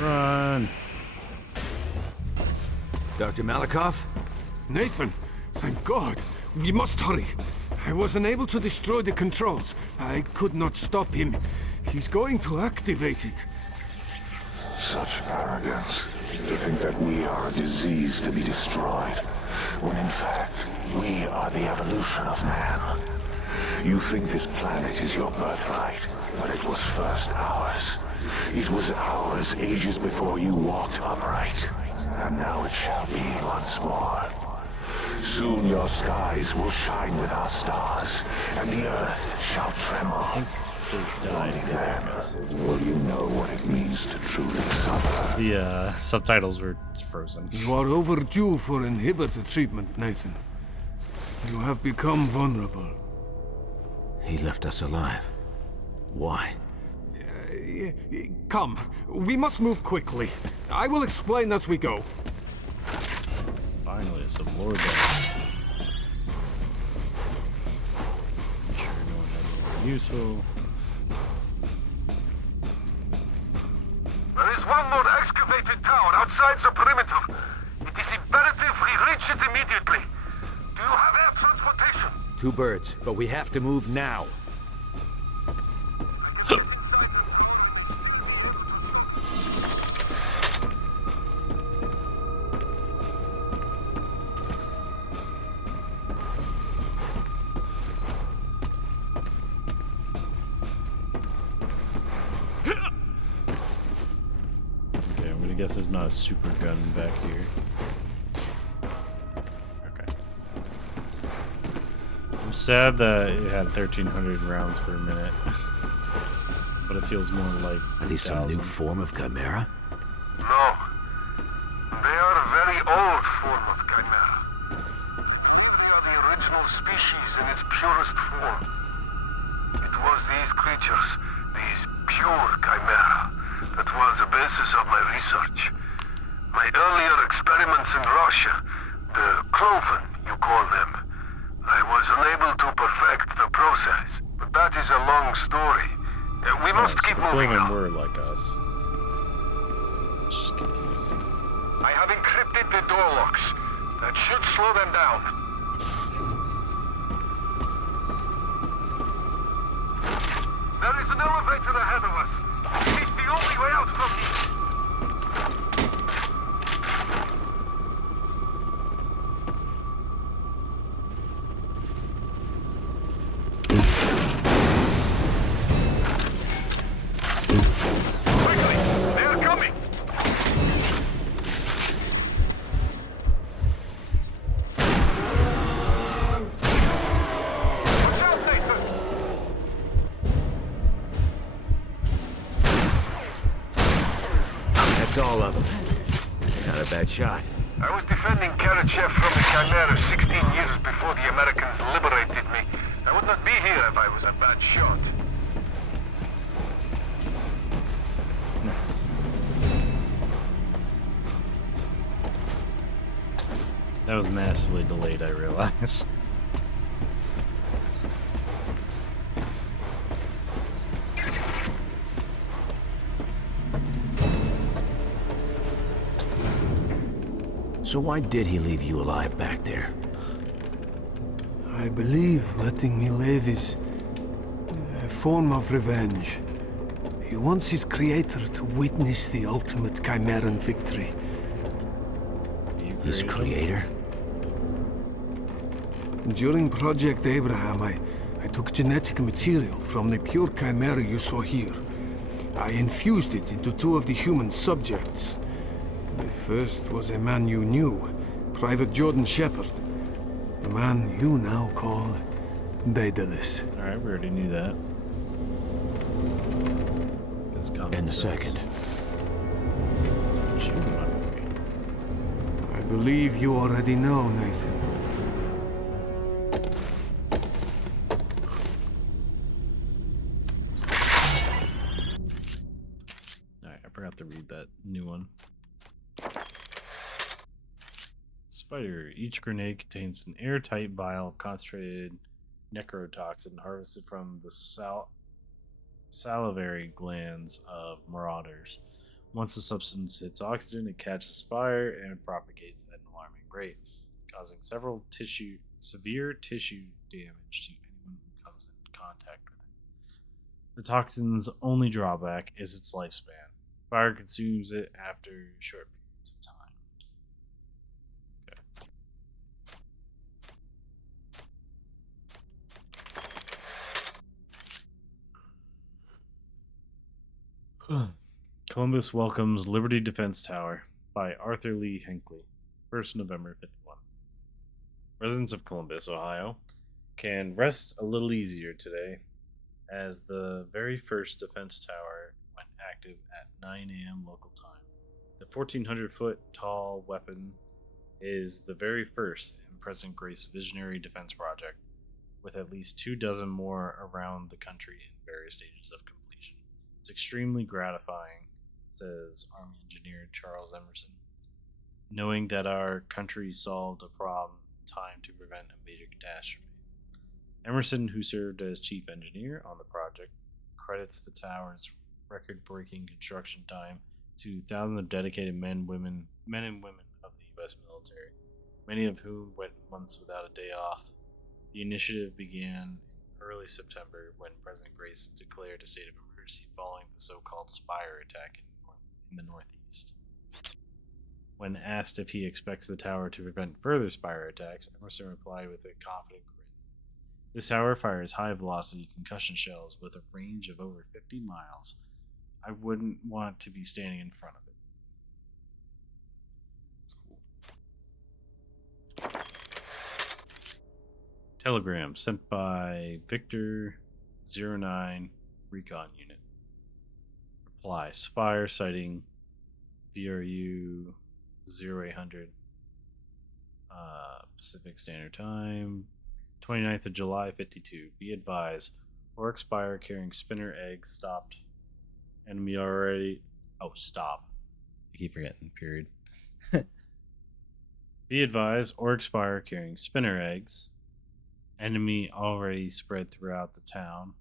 Run. Dr. Malakoff? Nathan, thank God. We must hurry. I was unable to destroy the controls. I could not stop him. He's going to activate it. Such arrogance. To think that we are a disease to be destroyed, when in fact, we are the evolution of man. You think this planet is your birthright, but it was first ours. It was ours ages before you walked upright, and now it shall be once more. Soon your skies will shine with our stars, and the earth shall tremble. Only then will you know what it means to truly suffer. The subtitles were frozen. You are overdue for inhibitor treatment, Nathan. You have become vulnerable. He left us alive. Why? Come, we must move quickly. I will explain as we go. Finally, some lore damage. Sure, no one has anything useful. There is one more excavated tower outside the perimeter. It is imperative we reach it immediately. Do you have air transportation? 2 birds, but we have to move now. I guess there's not a super gun back here. Okay. I'm sad that it had 1,300 rounds per minute. But it feels more like... Are these some new form of chimera? No. They are a very old form of chimera. They are the original species in its purest form. It was these creatures, these pure chimera, that was the basis of my research. My earlier experiments in Russia, the cloven, you call them, I was unable to perfect the process. But that is a long story. We must keep moving now. Were like us. It's just confusing. I have encrypted the door locks. That should slow them down. There is an elevator ahead of us. It is the only way out from here. Quickly! They are coming! Watch out, Nathan! That's all of them. Not a bad shot. I was defending Karachev from the Chimera 16 years before the Americans liberated me. I would not be here if I was a bad shot. Nice. That was massively delayed, I realize. So why did he leave you alive back there? I believe letting me live is a form of revenge. He wants his creator to witness the ultimate Chimeran victory. His creator? During Project Abraham, I took genetic material from the pure Chimera you saw here. I infused it into 2 of the human subjects. The first was a man you knew, Private Jordan Shepard. The man you now call Daedalus. Alright, we already knew that. And the second. I believe you already know, Nathan. Alright, I forgot to read that new one. Spider. Each grenade contains an airtight vial of concentrated necrotoxin harvested from the salivary glands of marauders. Once the substance hits oxygen, it catches fire and propagates at an alarming rate, causing severe tissue damage to anyone who comes in contact with it. The toxin's only drawback is its lifespan. Fire consumes it after short periods of time. Columbus welcomes Liberty Defense Tower by Arthur Lee Hinckley, 1st November 51. Residents of Columbus, Ohio, can rest a little easier today, as the very first defense tower went active at 9 a.m. local time. The 1,400-foot tall weapon is the very first in President Grace's visionary defense project, with at least 24 more around the country in various stages of completion. It's extremely gratifying, says Army Engineer Charles Emerson, knowing that our country solved a problem in time to prevent a major catastrophe. Emerson, who served as chief engineer on the project, credits the tower's record-breaking construction time to thousands of dedicated men and women of the U.S. military, many of whom went months without a day off. The initiative began in early September when President Grace declared a state of emergency following the so-called Spire attack in the Northeast. When asked if he expects the tower to prevent further Spire attacks, Emerson replied with a confident grin. This tower fires high-velocity concussion shells with a range of over 50 miles. I wouldn't want to be standing in front of it. That's cool. Telegram sent by Victor 09 Recon Unit. Reply: Spire sighting VRU 0800 Pacific Standard Time, 29th of July 52. Be advised, Orc Spire carrying spinner eggs stopped. Enemy already. Oh, stop. I keep forgetting. Period. Be advised, Orc Spire carrying spinner eggs. Enemy already spread throughout the town.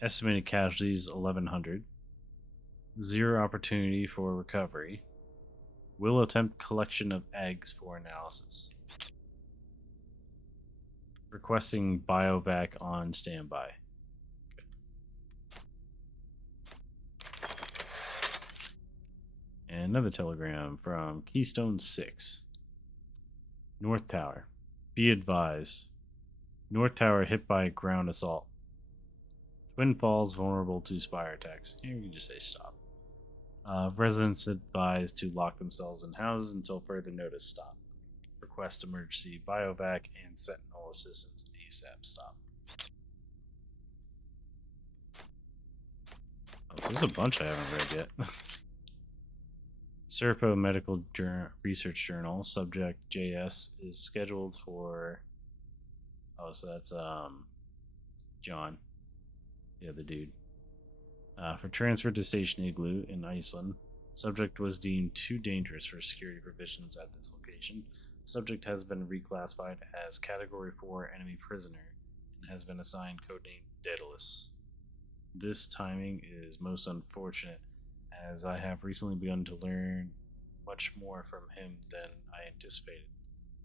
Estimated casualties 1,100. Zero opportunity for recovery. Will attempt collection of eggs for analysis. Requesting biovac on standby. And another telegram from Keystone 6. North Tower. Be advised. North Tower hit by ground assault. Twin Falls vulnerable to Spire attacks. Here you can just say stop. Residents advised to lock themselves in houses until further notice. Stop. Request emergency biovac and sentinel assistance ASAP. Stop. Oh, so there's a bunch I haven't read yet. Serpo Medical Research Journal, subject JS, is scheduled for. Oh, so that's John, the other dude. For transfer to Station Igloo in Iceland, subject was deemed too dangerous for security provisions at this location. Subject has been reclassified as Category 4 enemy prisoner and has been assigned codename Daedalus. This timing is most unfortunate, as I have recently begun to learn much more from him than I anticipated.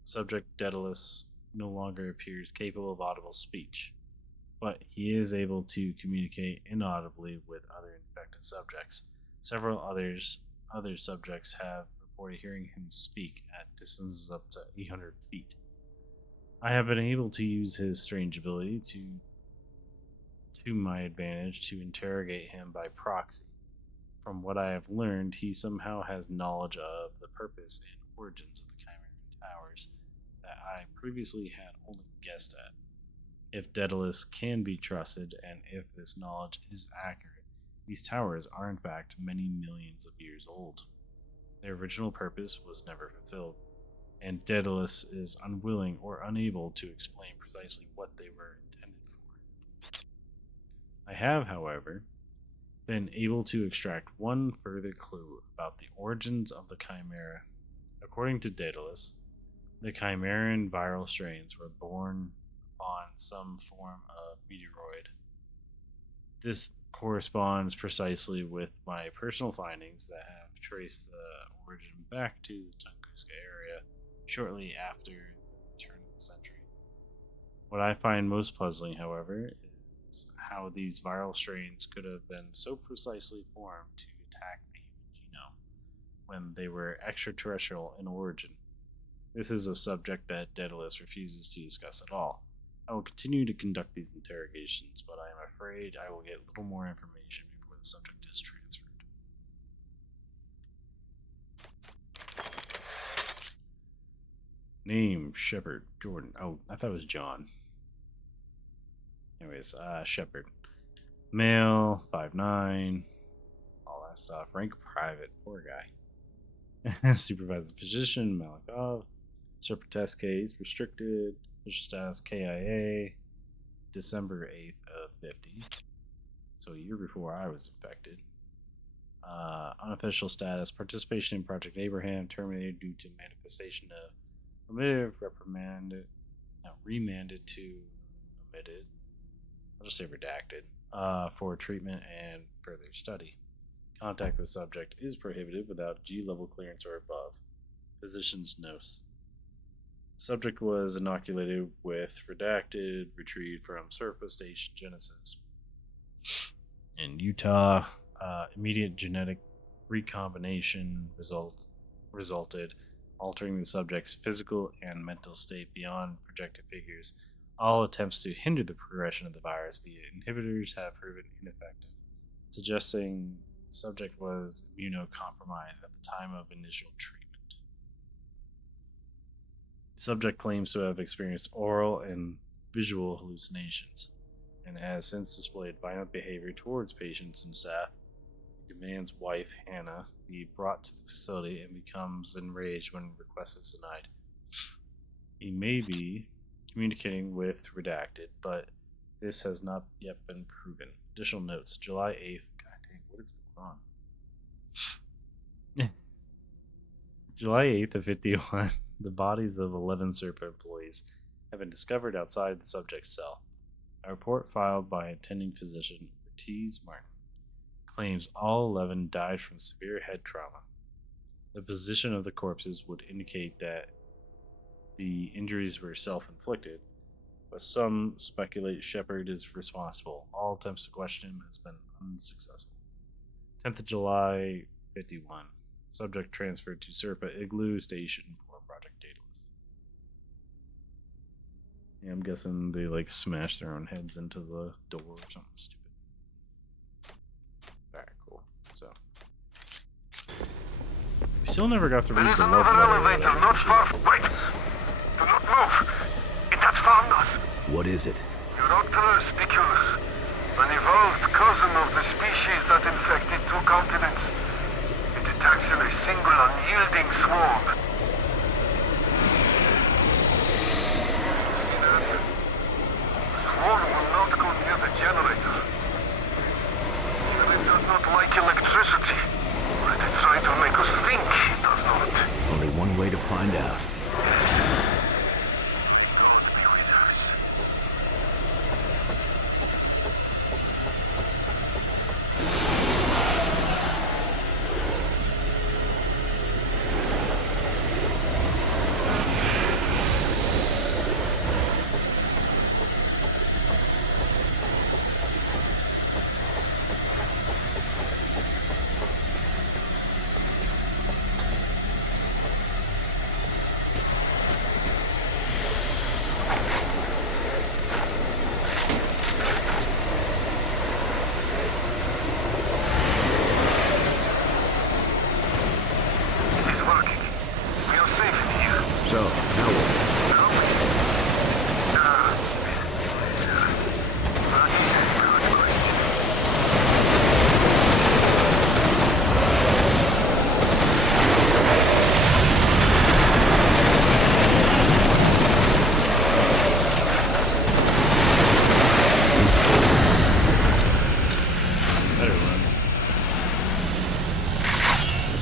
Subject Daedalus no longer appears capable of audible speech, but he is able to communicate inaudibly with other infected subjects. Several other subjects have reported hearing him speak at distances up to 800 feet. I have been able to use his strange ability to my advantage to interrogate him by proxy. From what I have learned, he somehow has knowledge of the purpose and origins of the Chimeran Towers that I previously had only guessed at. If Daedalus can be trusted, and if this knowledge is accurate, these towers are in fact many millions of years old. Their original purpose was never fulfilled, and Daedalus is unwilling or unable to explain precisely what they were intended for. I have, however, been able to extract one further clue about the origins of the Chimera. According to Daedalus, the Chimeran viral strains were born upon some form of meteoroid. This corresponds precisely with my personal findings that have traced the origin back to the Tunguska area shortly after the turn of the century. What I find most puzzling, however, is how these viral strains could have been so precisely formed to attack the human genome when they were extraterrestrial in origin. This is a subject that Daedalus refuses to discuss at all. I will continue to conduct these interrogations, but I am afraid I will get little more information before the subject is transferred. Name, Shepard, Jordan. Oh, I thought it was John. Anyways, Shepard. Male, 5'9", all that stuff. Rank private, poor guy. Supervisor position, Malikov. Serpent test case, restricted. Official status, KIA. December 8th of 50. So a year before I was infected. Unofficial status, participation in Project Abraham, terminated due to manifestation of remanded to omitted. I'll just say redacted. For treatment and further study. Contact with the subject is prohibited without G-level clearance or above. Physician's notes. Subject was inoculated with redacted, retrieved from Surface Station Genesis. In Utah, immediate genetic recombination resulted, altering the subject's physical and mental state beyond projected figures. All attempts to hinder the progression of the virus via inhibitors have proven ineffective, suggesting the subject was immunocompromised at the time of initial treatment. The subject claims to have experienced oral and visual hallucinations, and has since displayed violent behavior towards patients and staff. He demands wife, Hannah, be brought to the facility and becomes enraged when request is denied. He may be communicating with redacted, but this has not yet been proven. Additional notes, July 8th. God dang, what is going on? July 8th of 51, the bodies of 11 SERPA employees have been discovered outside the subject's cell. A report filed by attending physician Ortiz Martin claims all 11 died from severe head trauma. The position of the corpses would indicate that the injuries were self-inflicted, but some speculate Shepard is responsible. All attempts to question him has been unsuccessful. 10th of July, 51. Subject transferred to SERPA Igloo Station for Project Daedalus. Yeah, I'm guessing they like smash their own heads into the door or something stupid. Alright, cool. So we still never got to read There is the another love letter elevator that I not far. received. Wait! Do not move! It has found us! What is it? Eurypterus spiculus, an evolved cousin of the species that infected 2 continents. It attacks in a single unyielding swarm. See that? The swarm will not go near the generator. And it does not like electricity. But it's trying to make us think it does not. Only one way to find out.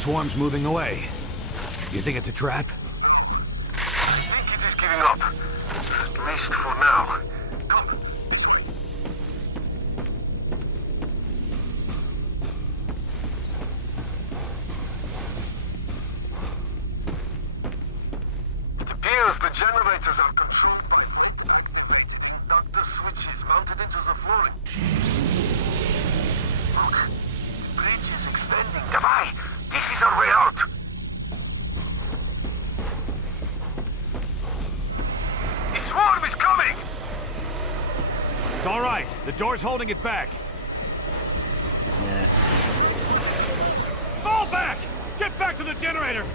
swarm's moving away. You think it's a trap? I think it is giving up. At least for now. Come. It appears the generators are controlled by activating inductor switches mounted into the flooring. Look, the bridge is extending. Davai, this is our way out. The swarm is coming! It's all right. The door's holding it back. Yeah. Fall back! Get back to the generator!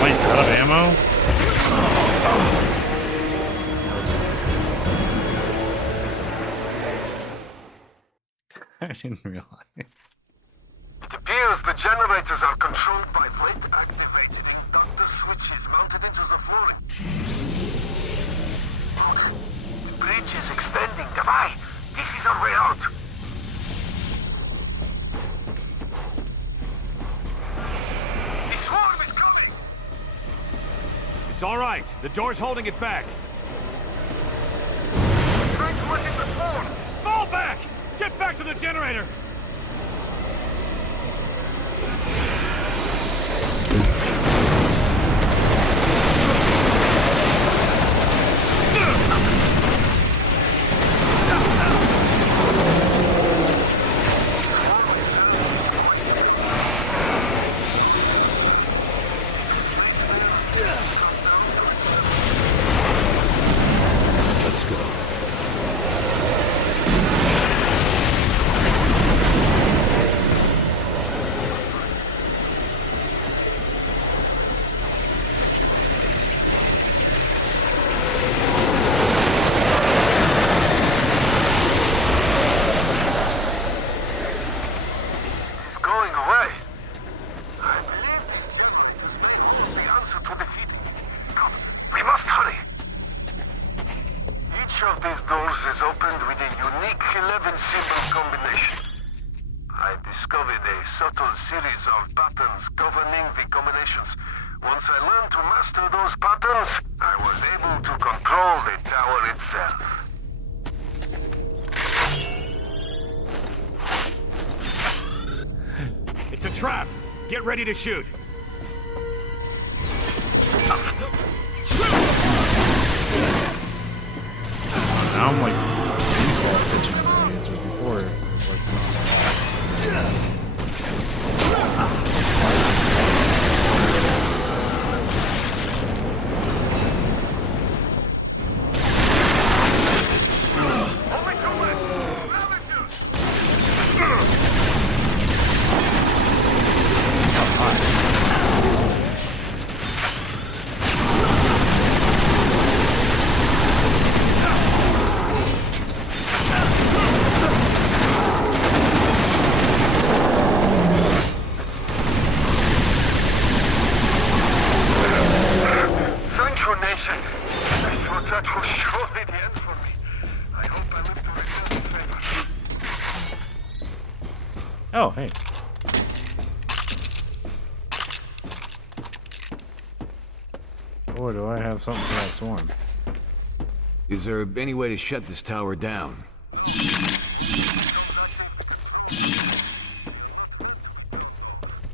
Wait, out of ammo? I didn't realize. It appears the generators are controlled by activated inductor switches mounted into the flooring. Look, the bridge is extending. Davai, this is our way out. The swarm is coming! It's all right. The door's holding it back. Trying to let in the swarm! Fall back! Get back to the generator! Let's go. It is going away. I believe these generators may hold the answer to defeat. Come, we must hurry. Each of these doors is opened with a unique 11-symbol combination. I discovered a subtle series of patterns governing the combinations. Once I learned to master those patterns, I was able to control the tower itself. It's a trap. Get ready to shoot. Now I'm like baseball pitching grenades, but before it was like not a lot. Thank you, nation. I thought that was surely the end for me. I hope I live to return the favor. Oh, hey. Boy, do I have something for that swarm. Is there any way to shut this tower down?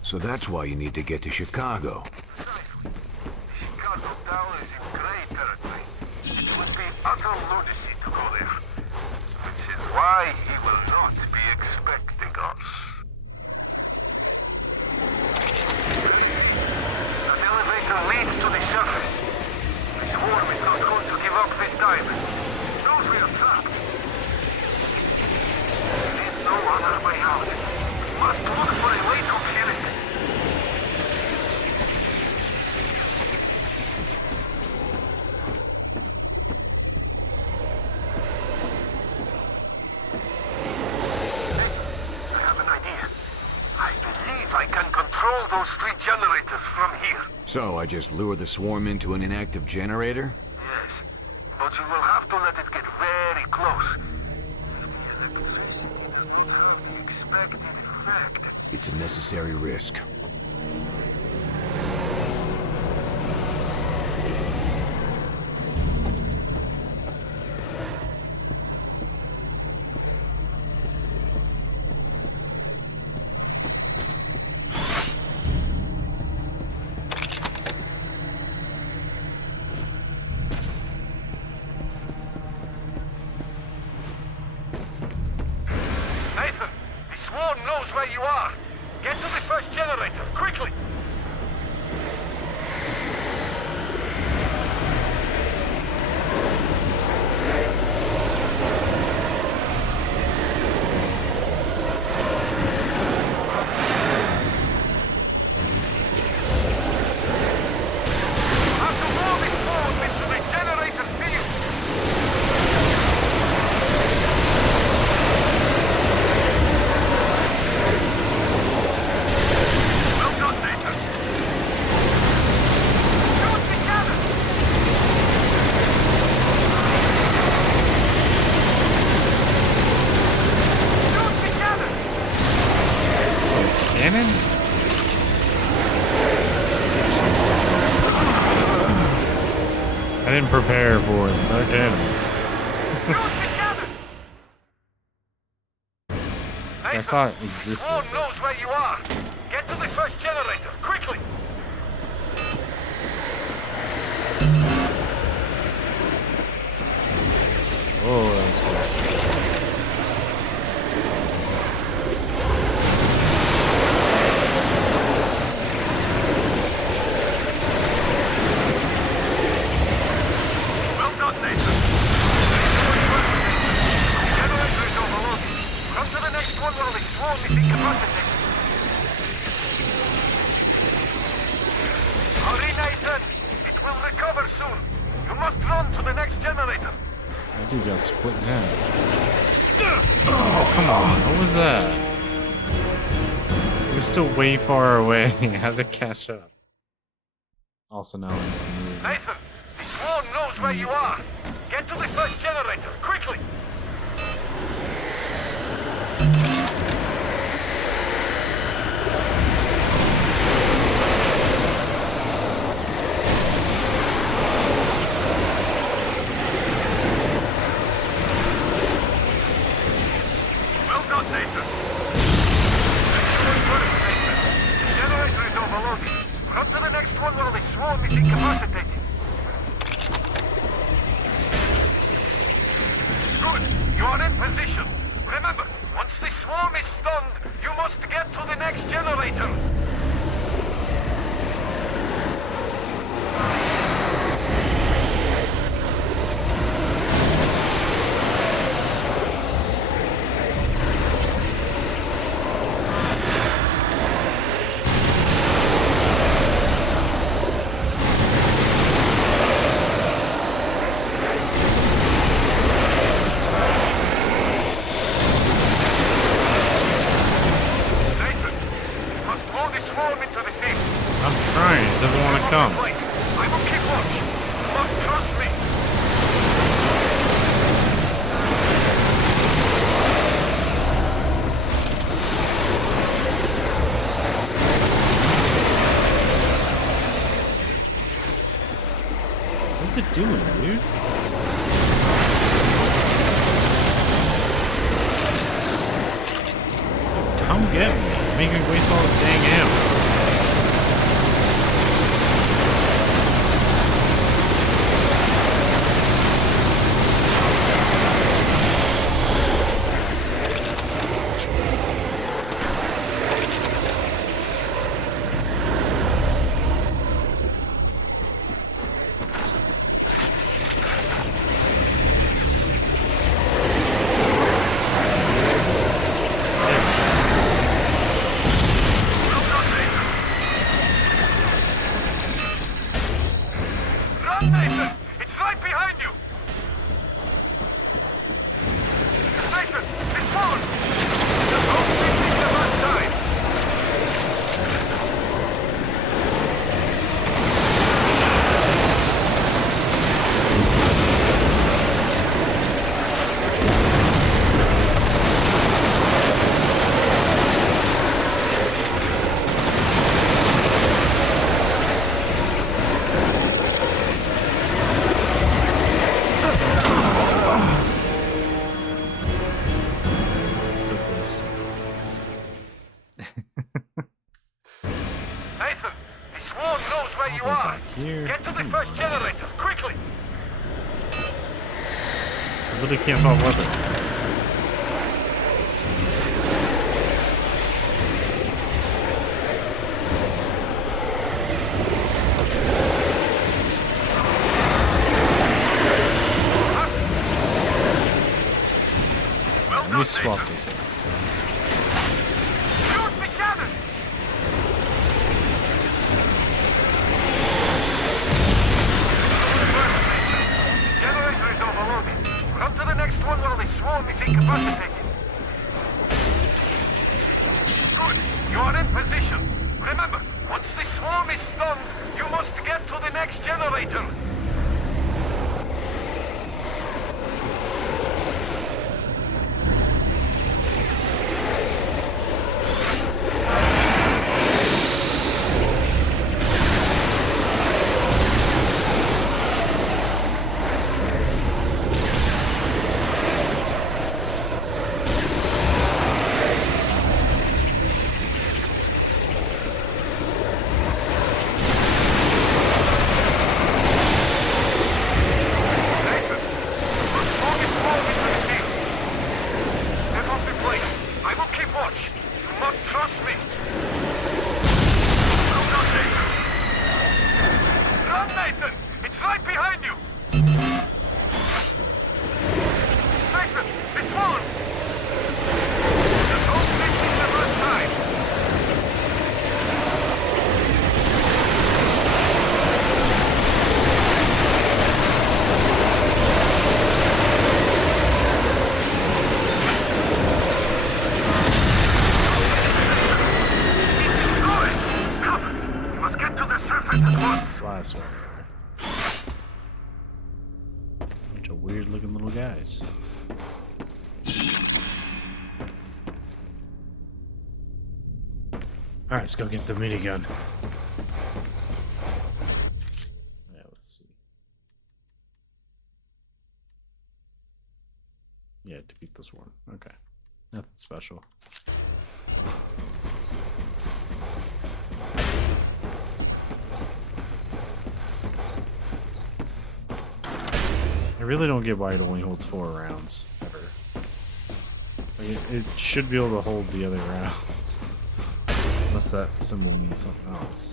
So that's why you need to get to Chicago. Chicago Tower is in great territory. those 3 generators from here. So I just lure the swarm into an inactive generator? Yes, but you will have to let it get very close. If the electricity does not have the expected effect. It's a necessary risk. Nathan, the swarm knows where you are. Get to the first generator, quickly! Have to roll this swarm into the generator field! Well done, Nathan. Do it together! Do it together! Cannon? I didn't prepare for it. No cannon. Do it together! I saw it existed. Swarm knows where you are. Get to the first generator, quickly! Oh, that was close. Well done, Nathan. The generator is overloaded. Run to the next one while the swarm is incapacitated. Hurry, Nathan! It will recover soon. You must run to the next generator. I do got split in half. Oh, come on. What was that? We're still way far away. How to catch up? Also now I'm moving. Nathan, the swarm knows where you are. Get to the first generator, quickly! Well done, Nathan. Excellent work, Nathan. The generator is overloaded. Run to the next one while the swarm is incapacitated. Good. You are in position. Remember, once the swarm is stunned, you must get to the next generator. Nathan, you must throw the swarm into the field. I'm trying. It doesn't want to come. Wait, I will keep watch. You must trust me. What's it doing, dude? Come get me. Make me waste all the dang ammo. Run, Nathan! It's right behind you! Nathan, it's forward! Just don't think the last time! first generator, quickly! I literally can't find weapons. Let me swap this out. Shoot the cannon! The generator is overloaded. Run to the next one while the swarm is incapacitated. Good. You are in position. Remember, once the swarm is stunned, you must get to the next generator. Last one. Bunch of weird looking little guys. Alright, let's go get the minigun. Yeah, let's see. Yeah, defeat this one. Okay. Nothing special. I really don't get why it only holds 4 rounds, ever. Like it should be able to hold the other rounds. Unless that symbol means something else.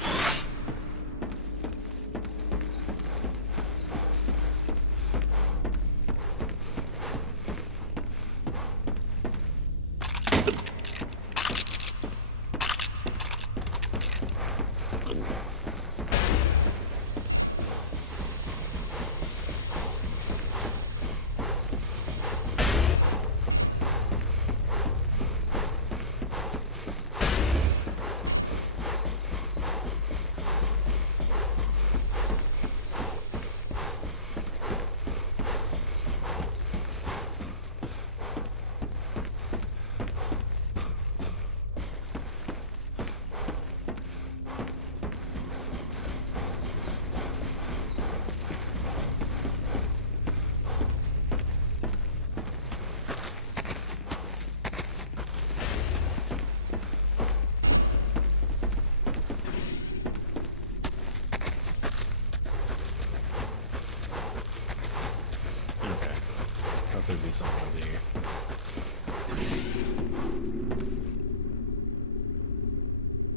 There'd be something over here.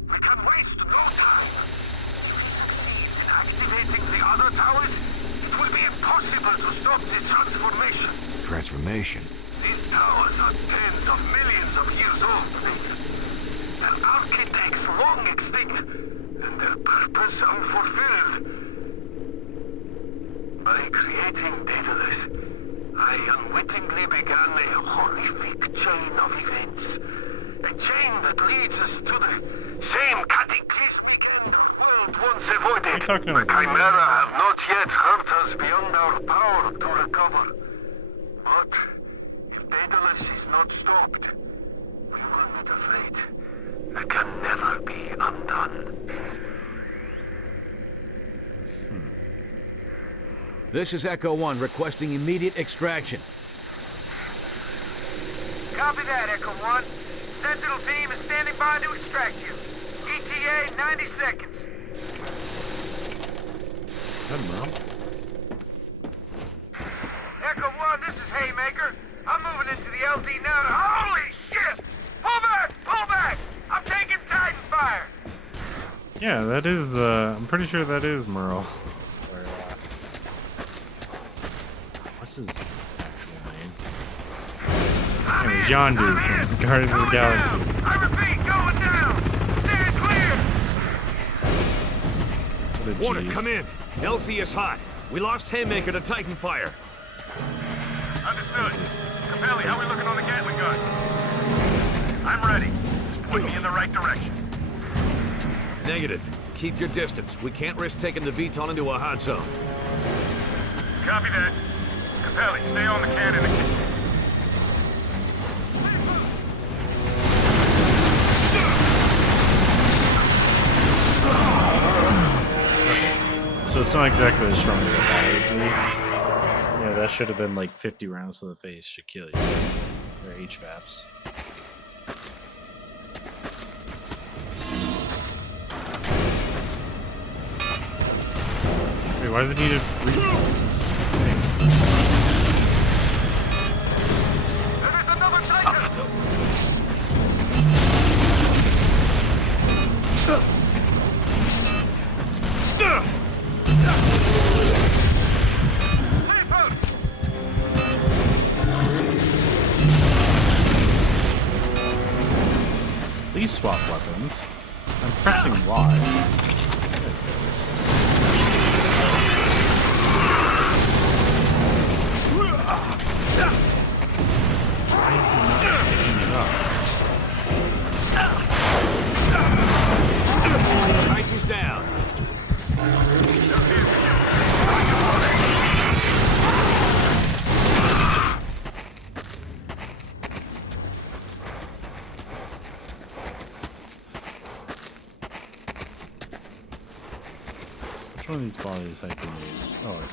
We can waste no time. In activating the other towers, it will be impossible to stop the transformation. Transformation? These towers are tens of millions of years old. Their architects long extinct, and their purpose unfulfilled. By creating Daedalus, I unwittingly began a horrific chain of events. A chain that leads us to the same cataclysmic end of world once avoided. The Chimera have not yet hurt us beyond our power to recover. But if Daedalus is not stopped, we will meet a fate that can never be undone. This is Echo 1, requesting immediate extraction. Copy that, Echo 1. Sentinel team is standing by to extract you. ETA 90 seconds. Echo 1, this is Haymaker. I'm moving into the LZ now to... Holy shit! Pull back! Pull back! I'm taking Titan fire! Yeah, that is, I'm pretty sure that is Merle. What's his actual name? And Yondu from Guardians of the Galaxy. I repeat, going down! Stand clear! Warner, come in. LZ is hot. We lost Haymaker to Titan fire. Understood. Capelli, how we looking on the Gatling gun? I'm ready. Just point me in the right direction. Negative. Keep your distance. We can't risk taking the VTOL into a hot zone. Copy that. Capelli, stay on the cannon. So it's not exactly as strong as I thought it would be. Yeah, that should have been like 50 rounds to the face. Should kill you. They're HVAPs. Wait, why does it need to Please swap weapons. I'm pressing Y. There it goes. Why is he not picking it up? Titan's down. Which one of these bodies I can use? Oh, I got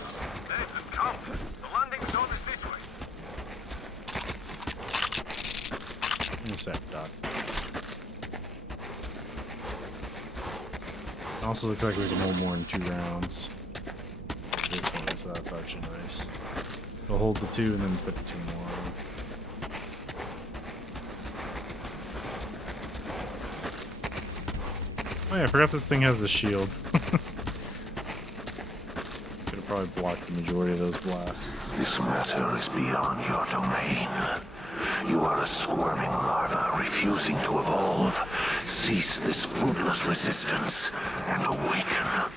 it. Come. The landing zone is this way. In a sec, Doc. Also looks like we can hold more than 2 rounds. This one, so that's actually nice. We'll hold the 2 and then put 2 more on. Oh yeah, I forgot this thing has a shield. Could have probably blocked the majority of those blasts. This matter is beyond your domain. You are a squirming larva refusing to evolve. Cease this fruitless resistance and awaken.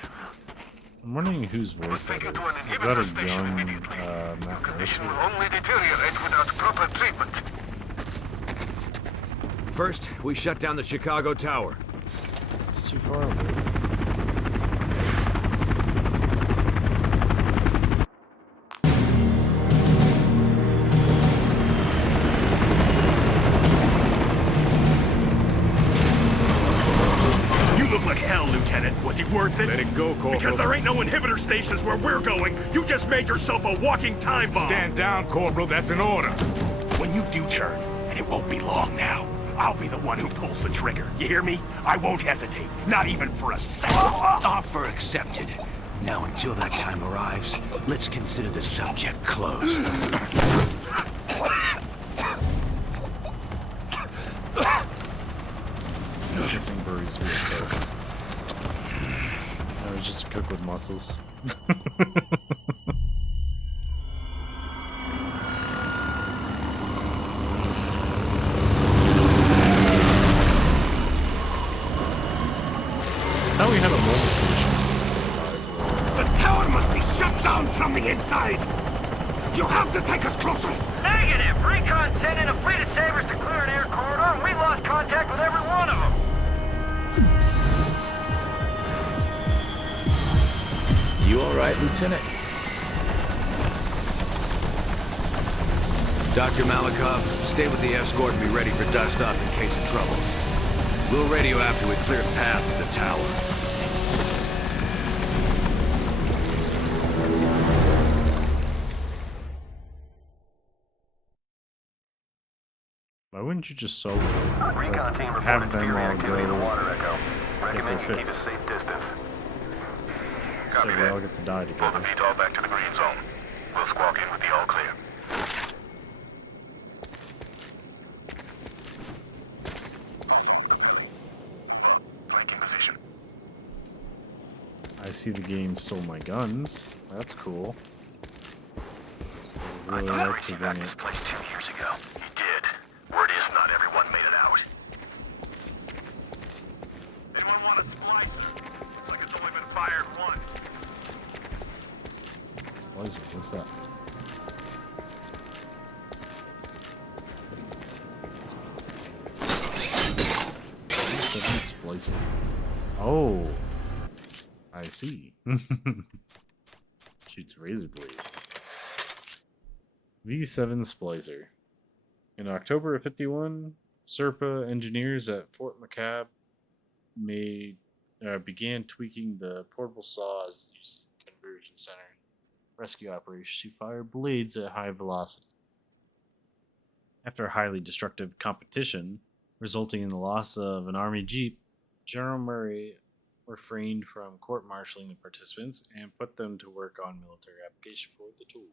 I'm wondering whose voice that is. Is that a young Matt Mercer? Only deteriorate without proper treatment. First, we shut down the Chicago Tower. It's too far away. Was he worth it? Let it go, Corporal. Because there ain't no inhibitor stations where we're going. You just made yourself a walking time bomb. Stand down, Corporal. That's an order. When you do turn, and it won't be long now, I'll be the one who pulls the trigger. You hear me? I won't hesitate. Not even for a second. Offer accepted. Now, until that time arrives, let's consider the subject closed. Kissing Bruce real quick. I was just a cook with muscles. Thought we had a mobile station. The tower must be shut down from the inside. You have to take us closer. Negative! Recon sent in a fleet of sabers to clear an air corridor, and we lost contact with every one of them. You all right, Lieutenant? Dr. Malikov, stay with the escort and be ready for dust-off in case of trouble. We'll radio after we clear a path to the tower. Why wouldn't you just solo? Recon team Have reported them spear all activity in the go water, Echo. take Recommend their you keep a fits. safe distance. So we all get to die Pull the together. VTOL back to the green zone. We'll squawk in with the all clear. Flanking position. I see the game stole my guns. That's cool. I Really know like Gracie to back bring this it. place 2 years ago. He did. Word is not everyone made it out. Anyone want a splicer? Like it's only been fired once. What's that? Splicer. Oh, I see. Shoots razor blades. V7 Splicer. In October of 51, Serpa engineers at Fort McCab began tweaking the portable saws used in Conversion Center rescue operations to fire blades at high velocity. After a highly destructive competition, resulting in the loss of an Army Jeep, General Murray refrained from court-martialing the participants and put them to work on military application for the tool.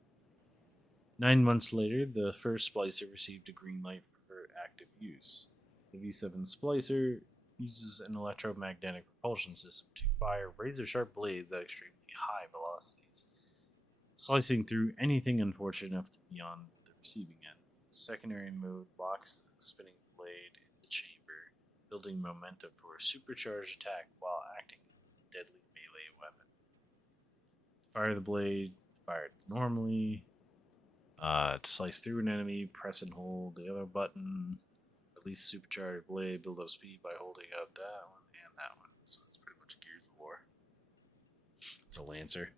9 months later, the first splicer received a green light for active use. The V7 splicer uses an electromagnetic propulsion system to fire razor-sharp blades at extremely high velocities, slicing through anything unfortunate enough to be on the receiving end. The secondary mode locks the spinning blade in the chamber, building momentum for a supercharged attack while acting as a deadly melee weapon. Fire the blade, fire it normally. To slice through an enemy, press and hold the other button. Release supercharged blade, build up speed by holding up that one and that one. So it's pretty much Gears of War. It's a Lancer.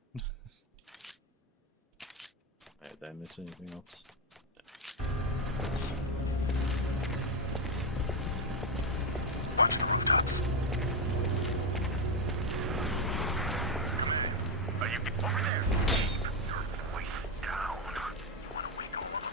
Alright, did I miss anything else? Watch the rooftop. Are you over there? Keep your voice down. You want to wake them up?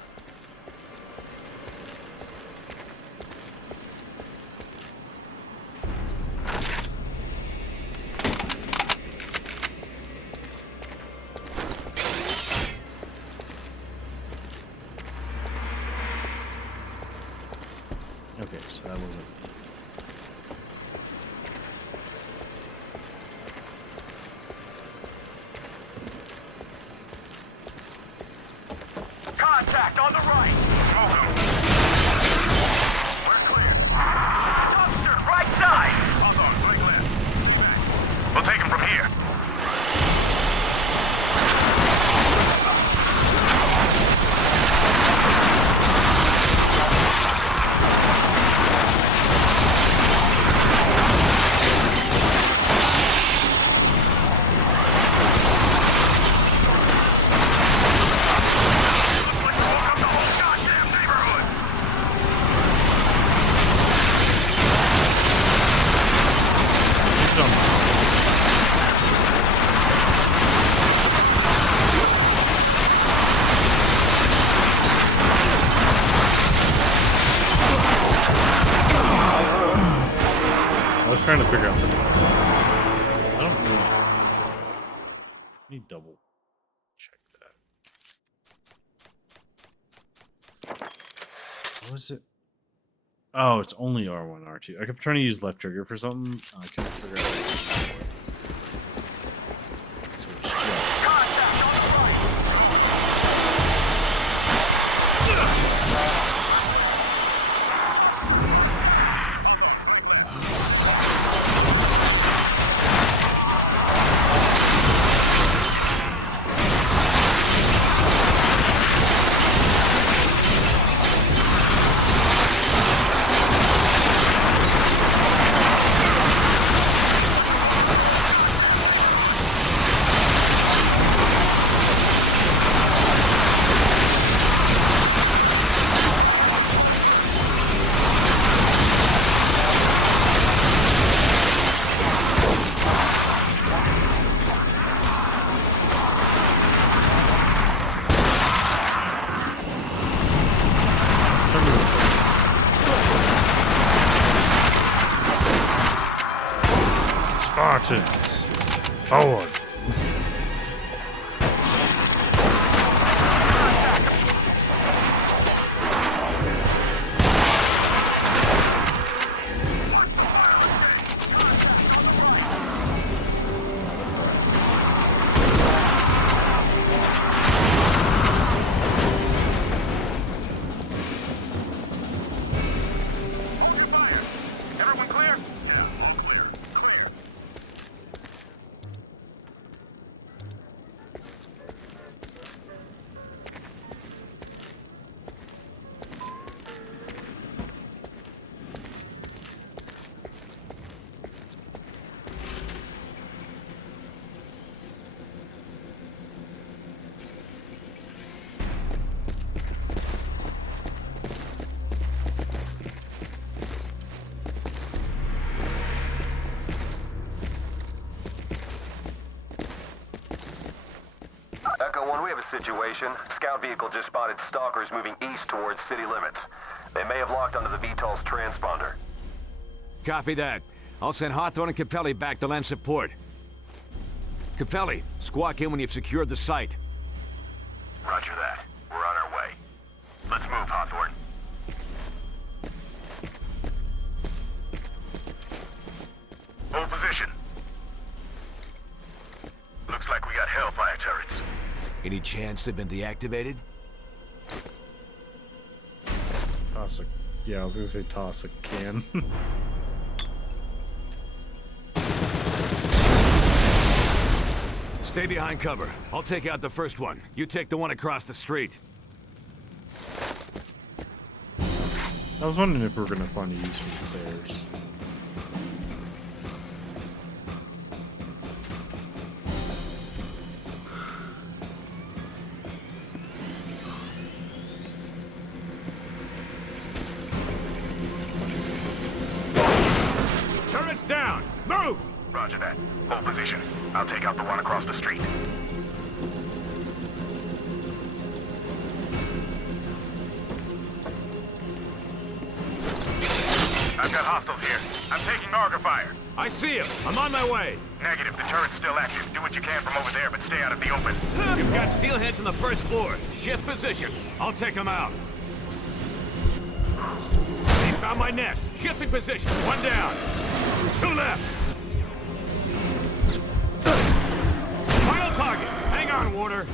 Okay, so that wasn't. Contact on the right. Smoke them. We're clear. Dumpster, right side. Hawthorne, we're clear. We'll take him from here. I was trying to figure out the difference. I don't really. Let me double check that. What was it? Oh, it's only R1, R2. I kept trying to use left trigger for something. I couldn't figure out what it was for. Switch jump. Spartans, forward! we have a situation. Scout vehicle just spotted stalkers moving east towards city limits. They may have locked onto the VTOL's transponder. Copy that. I'll send Hawthorne and Capelli back to lend support. Capelli, squawk in when you've secured the site. Roger that. We're on our way. Let's move, Hawthorne. Hold position. Looks like we got Hellfire turrets. Any chance they've been deactivated? Toss a... Yeah, I was gonna say toss a can. Stay behind cover. I'll take out the first one. You take the one across the street. I was wondering if we were gonna find a use for the stairs. Turrets down! Move! Roger that. Hold position. I'll take out the one across the street. I've got hostiles here. I'm taking auger fire. I see him. I'm on my way. Negative. The turret's still active. Do what you can from over there, but stay out of the open. You've got steelheads on the first floor. Shift position. I'll take them out. They found my nest. Shifting position. One down. Two left. Final target. Hang on, Warder.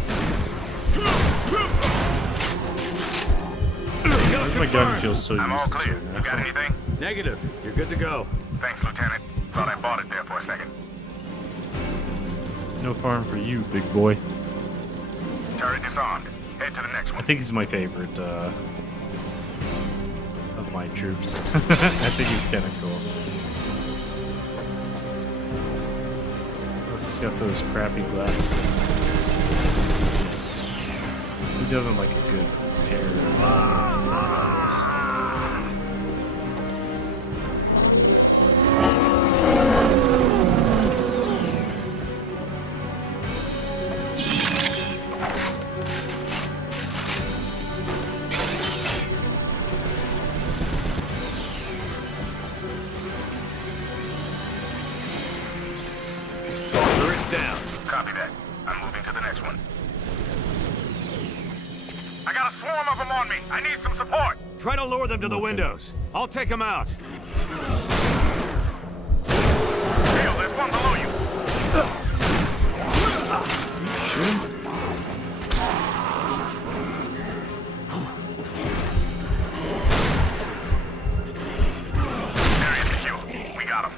My gun feels so I'm all useless clear. right now. You got anything? Negative. You're good to go. Thanks, Lieutenant. Thought I bought it there for a second. No farm for you, big boy. Turret disarmed. Head to the next I one. think he's my favorite of my troops. I think he's kind of cool. Plus, he's got those crappy glasses. He doesn't like a good pair of eyes. Down. Copy that. I'm moving to the next one. I got a swarm of them on me. I need some support. Try to lure them to the windows. I'll take them out. Bill, there's one below you. Area secure. We got him.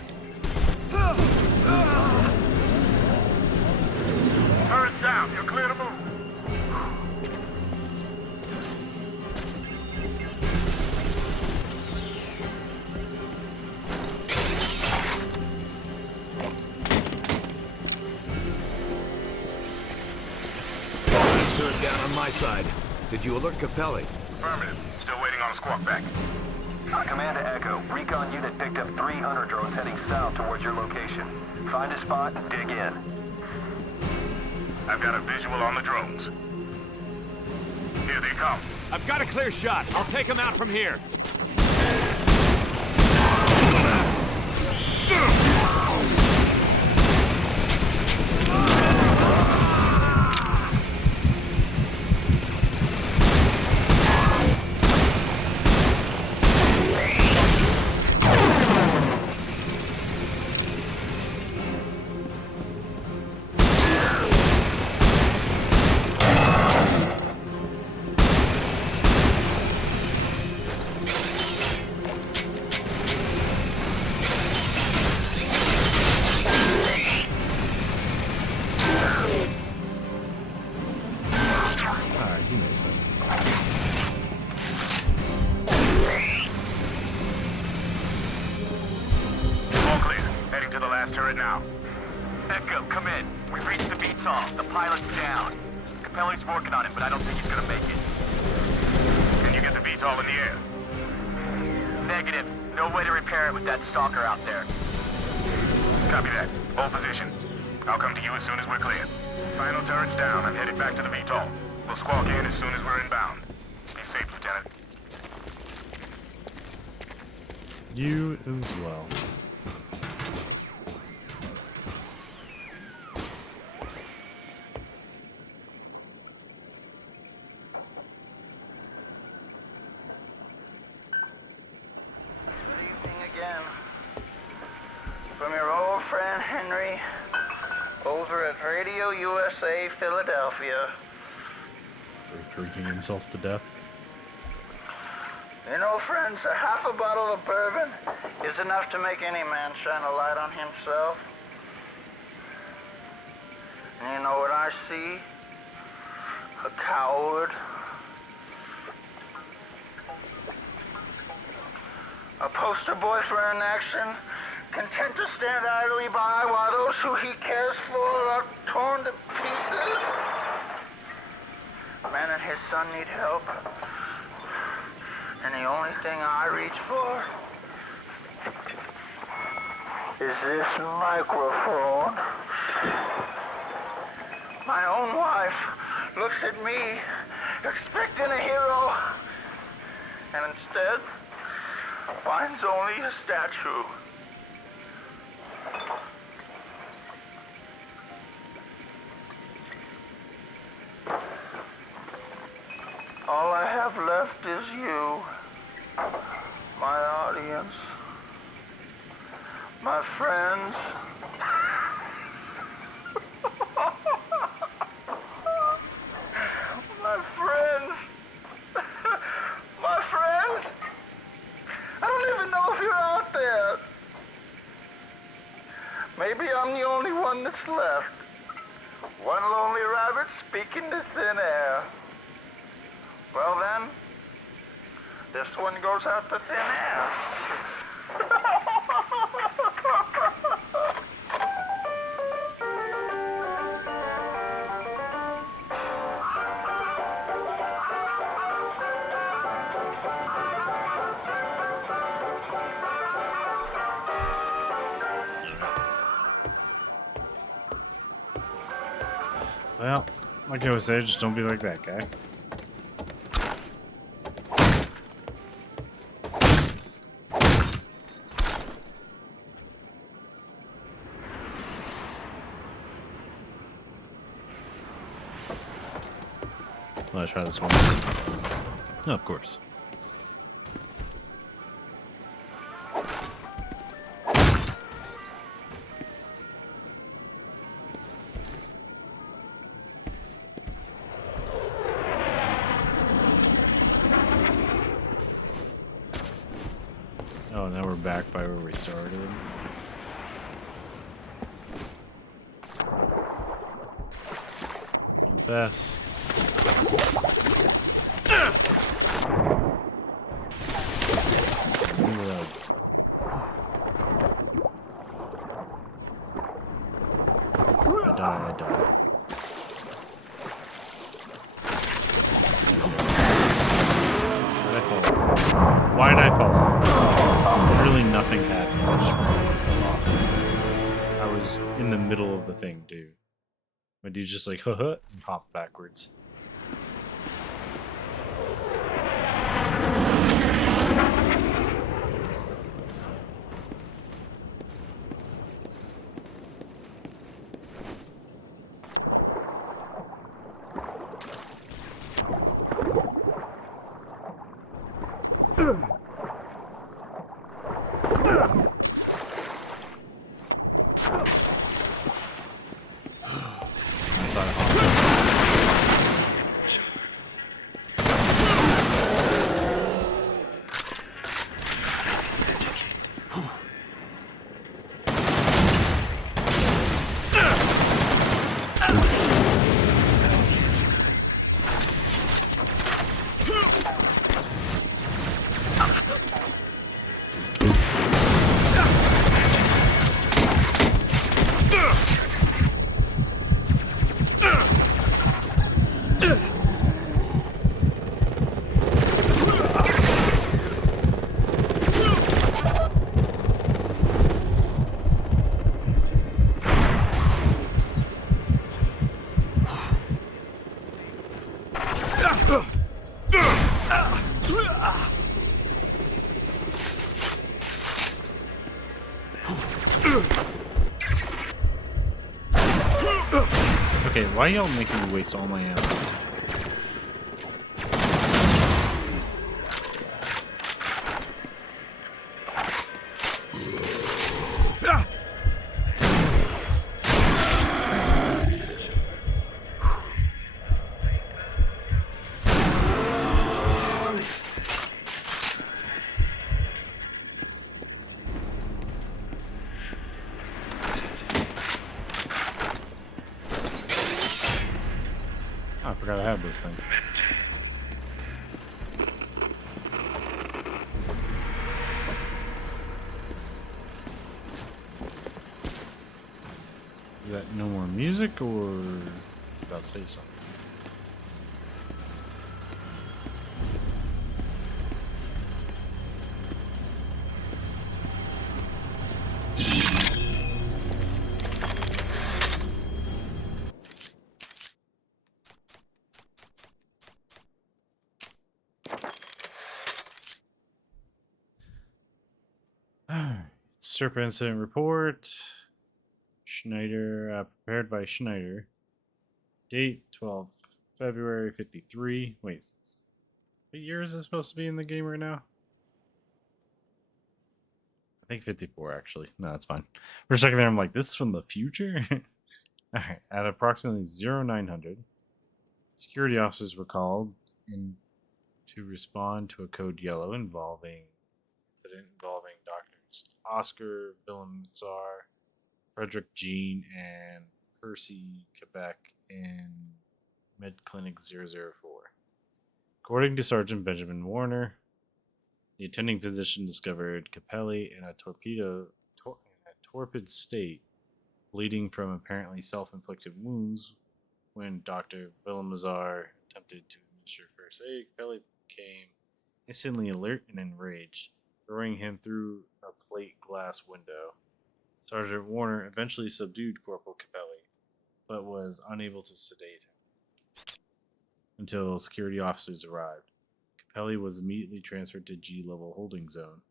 Turret's down. You're clear to move. Last turret down on my side. Did you alert Capelli? Affirmative. Still waiting on a squawk back. Command to Echo. Recon unit picked up 3 hunter drones heading south towards your location. Find a spot and dig in. I've got a visual on the drones. Here they come. I've got a clear shot. I'll take them out from here. Turret now. Echo, come in. We've reached the VTOL. The pilot's down. Capelli's working on it, but I don't think he's gonna make it. Can you get the VTOL in the air? Negative. No way to repair it with that stalker out there. Copy that. Hold position. I'll come to you as soon as we're clear. Final turret's down. I'm headed back to the VTOL. We'll squawk in as soon as we're inbound. Be safe, Lieutenant. You as well. Again. From your old friend Henry, over at Radio USA Philadelphia. Drinking himself to death. You know, friends, a half a bottle of bourbon is enough to make any man shine a light on himself. And you know what I see? A coward. A poster boy for inaction, content to stand idly by while those who he cares for are torn to pieces. Man and his son need help. And the only thing I reach for is this microphone. My own wife looks at me, expecting a hero, and instead finds only a statue. All I have left is you, my audience, my friends. My friends. My friends. I don't even know if you're out there. Maybe I'm the only one that's left. One lonely rabbit speaking to thin air. Well then, this one goes out to thin air. Well, like I was saying, just don't be like that guy. Let's try this one. Oh, of course. Oh, now we're back by where we started. Confess. I die. Why did I fall? Literally nothing happened. I just fell off. I was in the middle of the thing, dude. My dude's just like, and hopped backwards. Okay, why y'all making me waste all my ammo? I forgot I had this thing. Is that no more music, or about to say something? Serpent incident report. Schneider, prepared by Schneider. Date 12 February 53. Wait, what year is this supposed to be in the game right now? I think 54 actually. No, that's fine. For a second there, I'm like, this is from the future? Alright, at approximately 0900, security officers were called in to respond to a code yellow incident involving doctors Oscar Villamizar, Frederick Jean, and Percy Quebec in Med Clinic 004. According to Sergeant Benjamin Warner, the attending physician discovered Capelli in a torpid state, bleeding from apparently self-inflicted wounds. When Dr. Villamizar attempted to administer first aid, Capelli became instantly alert and enraged, throwing him through a plate glass window. Sergeant Warner eventually subdued Corporal Capelli, but was unable to sedate him until security officers arrived. Capelli was immediately transferred to G-level holding zone.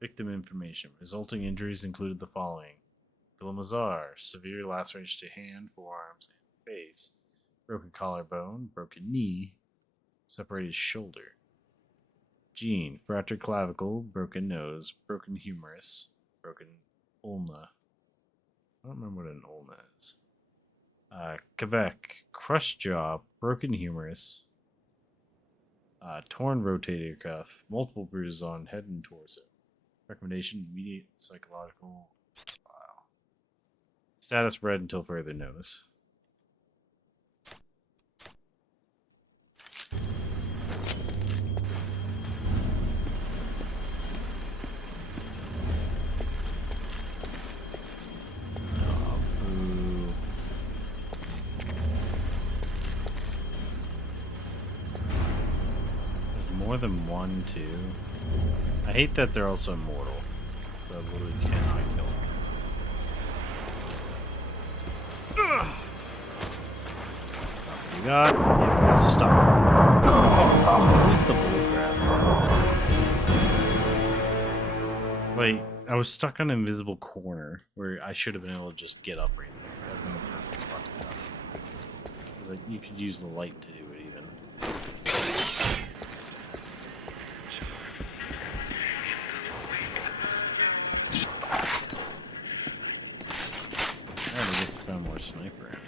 Victim information. Resulting injuries included the following: Villamizar, severe laceration to hand, forearms, and face, broken collarbone, broken knee, separated shoulder. Jean, fractured clavicle, broken nose, broken humerus, broken ulna. I don't remember what an ulna is. Quebec, crushed jaw, broken humerus, torn rotator cuff, multiple bruises on head and torso. Recommendation: immediate psychological file. Status read until further notice. More than one, too. I hate that they're also immortal. So I literally cannot kill them. You got? Yeah, that's stuck. It's always the bullcrap. Like, I was stuck on an invisible corner where I should have been able to just get up right there. That would have been the perfect spot to go. Because like, you could use the light to do it even. Found more sniper ammo.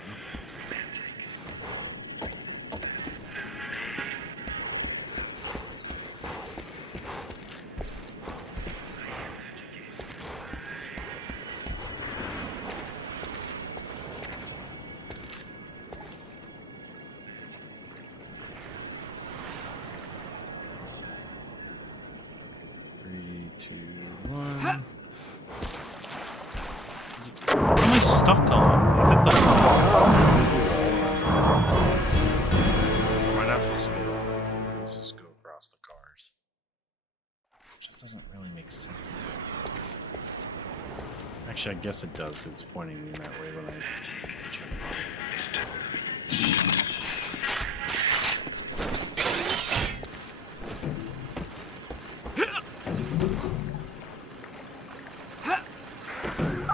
Three, two, one. What am I stuck on? Is it the Am I not supposed to go? Let's just go across the cars. Which doesn't really make sense. Actually, I guess it does, because it's pointing me that way when I check.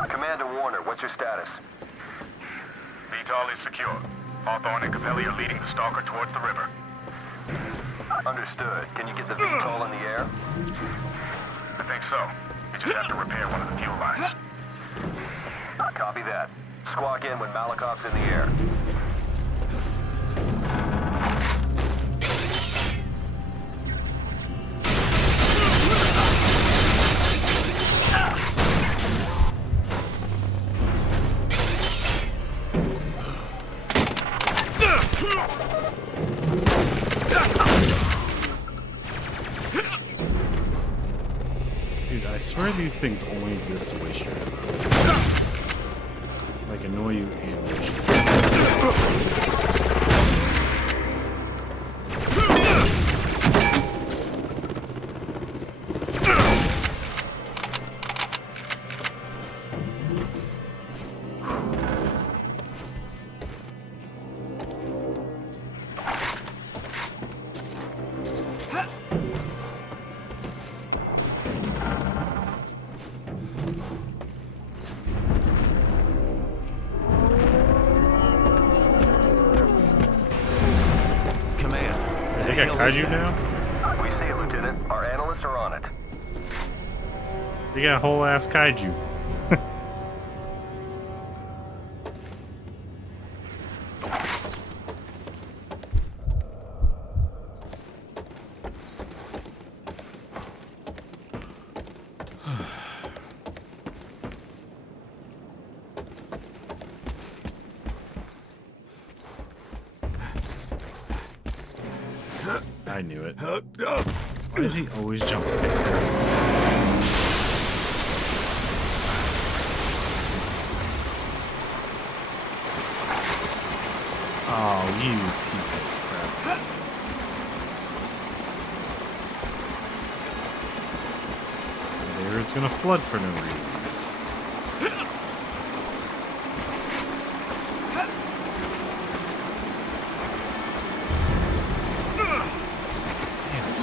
Commander Warner, what's your status? VTOL is secure. leading the stalker towards the river. Understood. Can you get the VTOL in the air? I think so. You just have to repair one of the fuel lines. Copy that. Squawk in when Malakov's in the air. Dude, I swear these things only exist to waste your ammo. Like, annoy you and waste your kaiju now? We see it, Lieutenant. Our analysts are on it. They got a whole ass kaiju. I knew it. Why does he always jump quicker? Oh, you piece of crap. There it's gonna flood for no reason.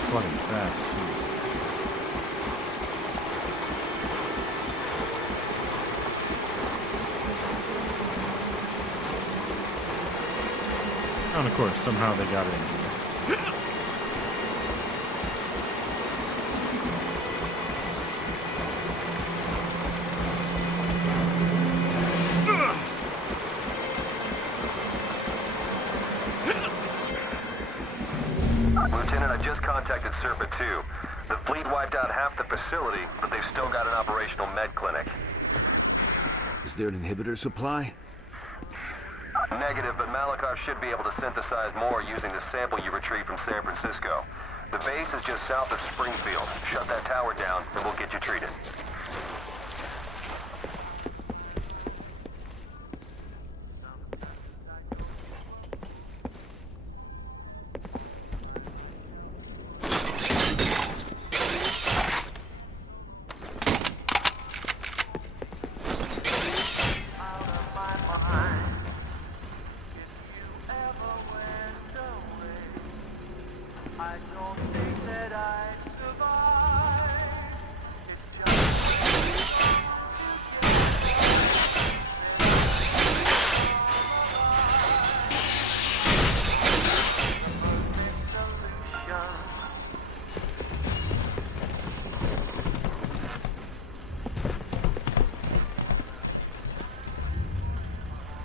Flooding fast. Oh, and of course, somehow they got it in here. Lieutenant, I just contacted Serpa 2. The fleet wiped out half the facility, but they've still got an operational med clinic. Is there an inhibitor supply? Negative, but Malikov should be able to synthesize more using the sample you retrieved from San Francisco. The base is just south of Springfield. Shut that tower down, and we'll get you treated.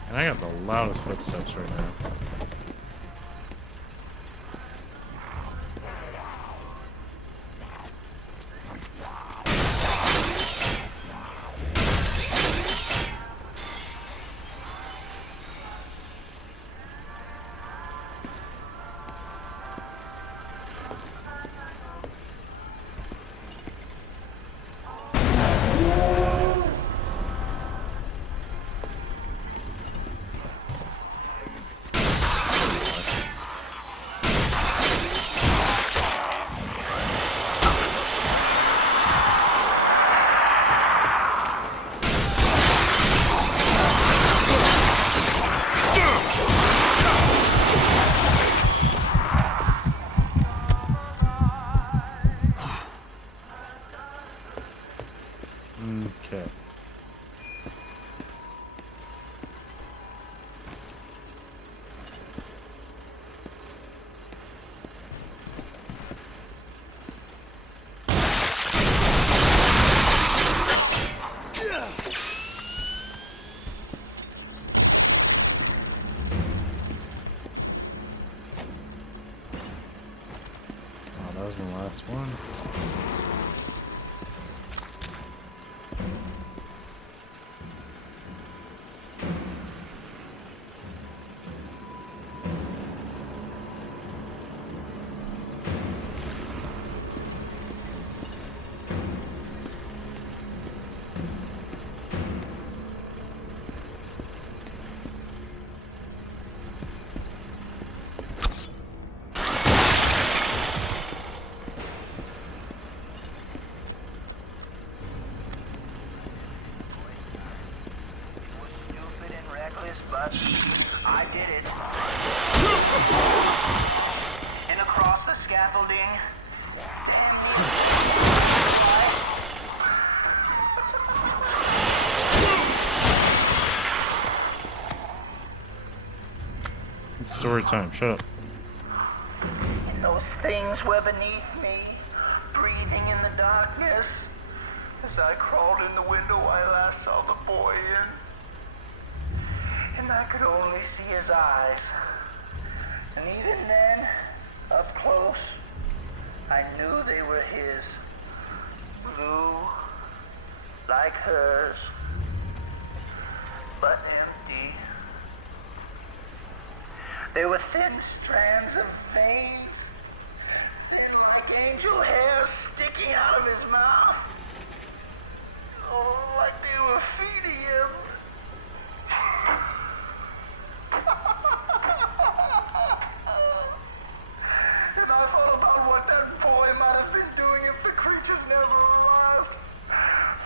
And I got the loudest footsteps right now. That was my last one. Stupid and reckless, but I did it. And across the scaffolding. It's story time. Shut up. And those things were beneath me, breathing in the darkness. As I crawled in the window, I last saw the boy in. And I could only see his eyes. And even then, up close, I knew they were his. Blue, like hers, but empty. There were thin strands of veins. They were like angel hair sticking out of his mouth. Oh, like they were feeding him. And I thought about what that boy might have been doing if the creatures never arrived.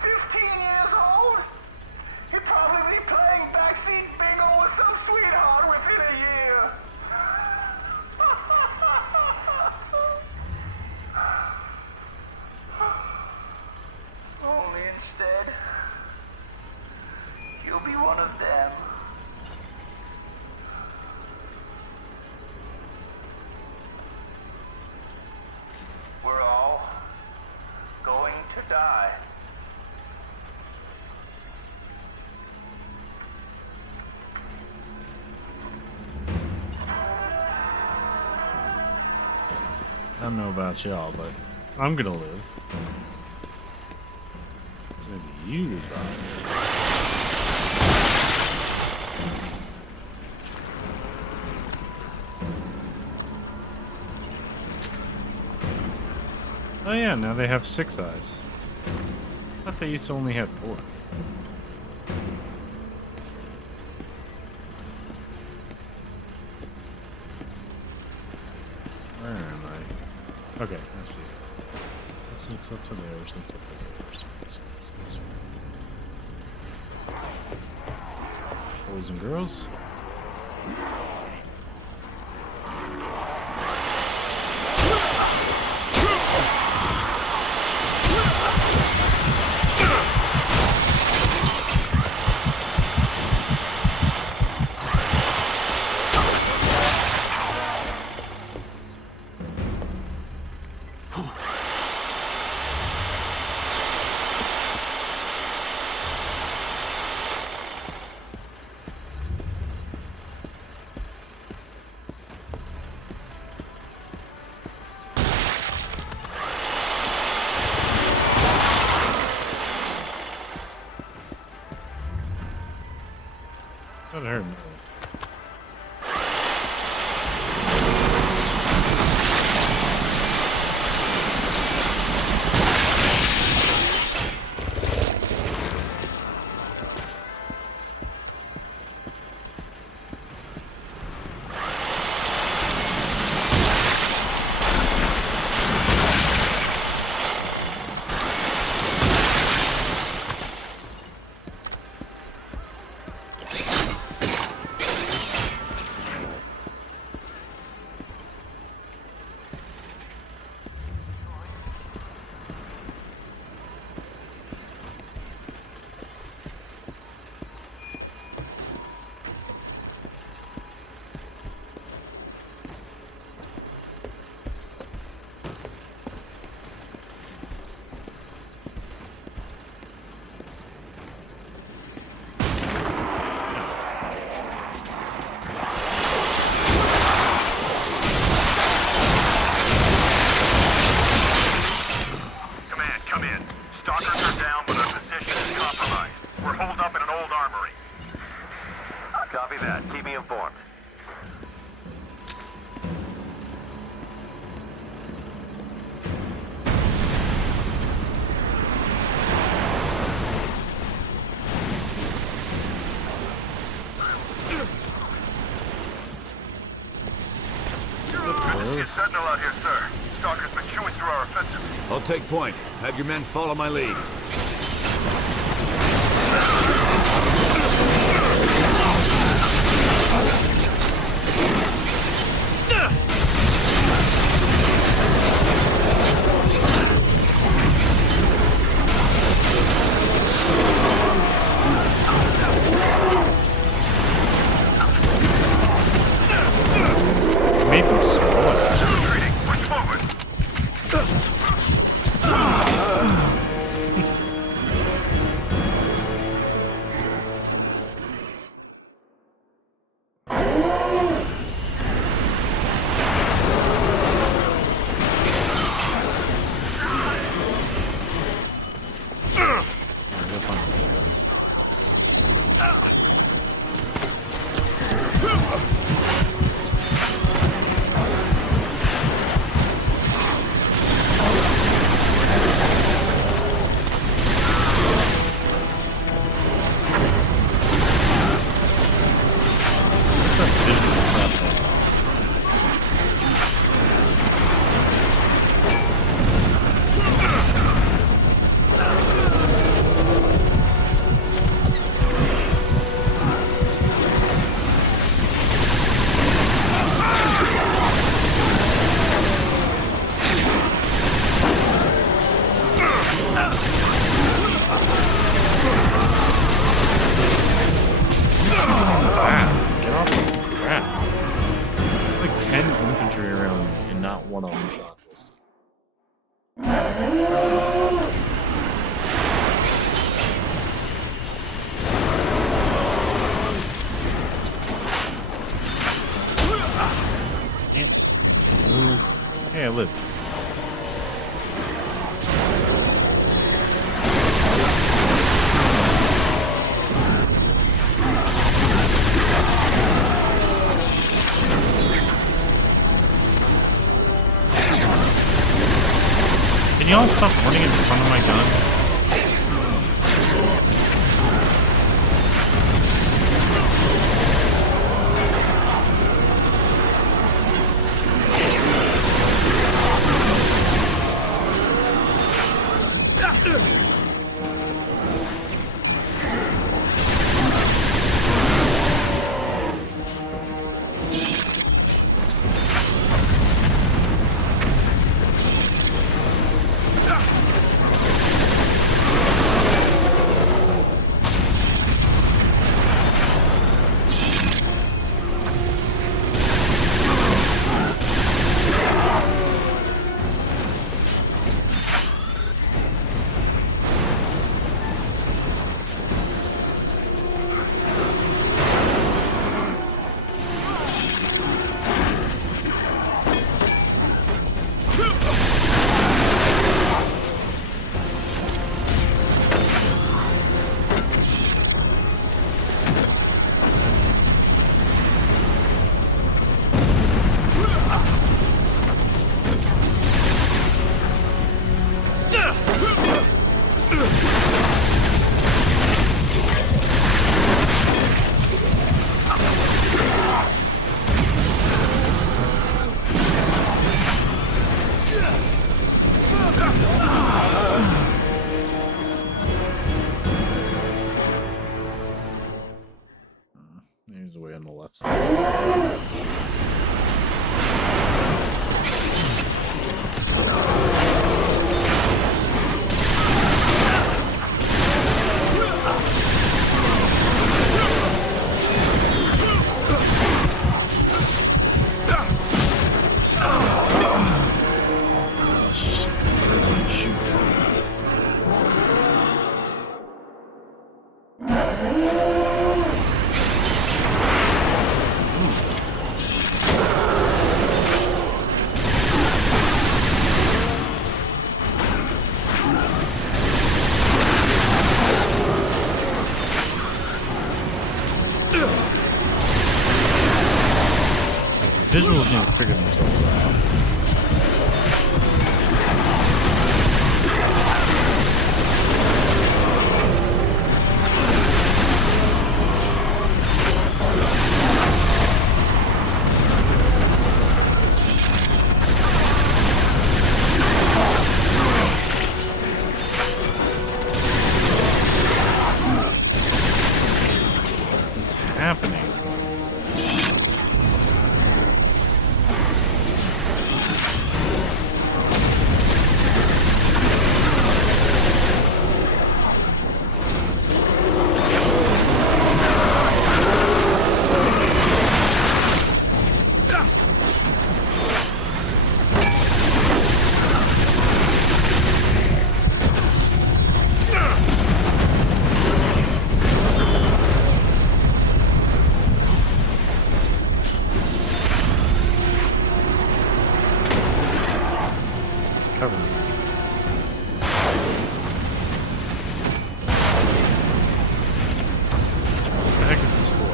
15 years old. He'd probably be playing backseat bingo with some sweetheart within a year. Only instead, you'll be one of them. We're all going to die. I don't know about y'all, but I'm gonna live. So maybe you die. Oh yeah, now they have 6 eyes. I thought they used to only have 4. Where am I? Okay, I see it. This looks up to there, this looks up to there. It's this one. Boys and girls? See a sentinel out here, sir. Stalker's been chewing through our offensive. I'll take point. Have your men follow my lead. Maybe smaller. Push forward. One of them shot this time. Hey, I lived. Can y'all stop running in front of my gun? Cover me. What the heck is this for?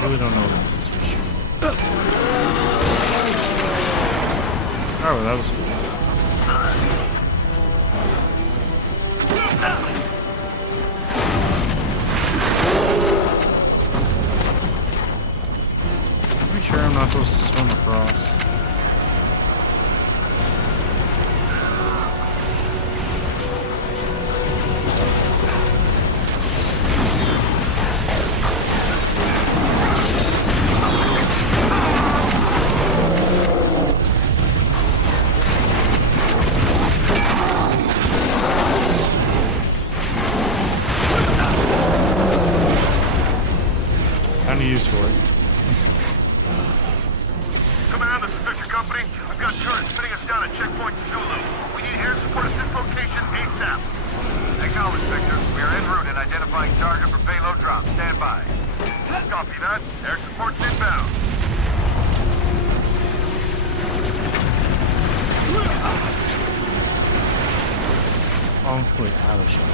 I really don't know what this machine is. Oh, that was cool. Pretty sure I'm not supposed to swim across. Kind of used for it. Command, this is Victor Company. We've got turrets spinning us down at checkpoint Zulu. We need air support at this location ASAP. Acknowledge, Victor. We are en route and identifying target for payload drop. Stand by. Copy that. Air support's inbound. On point, out of shot.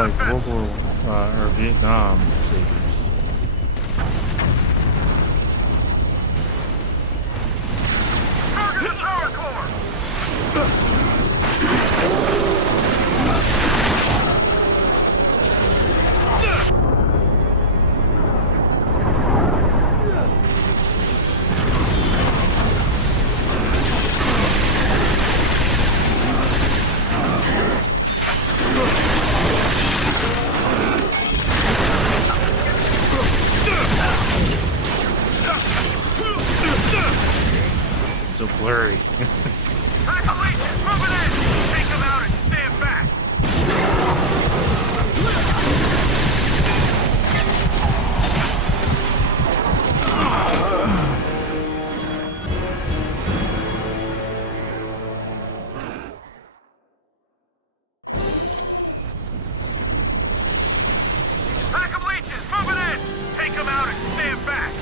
like World War or Vietnam saviors. Target the tower core! So blurry. Accolations, moving in! Take them out and stand back! Pack of leeches, moving in! Take them out and stand back!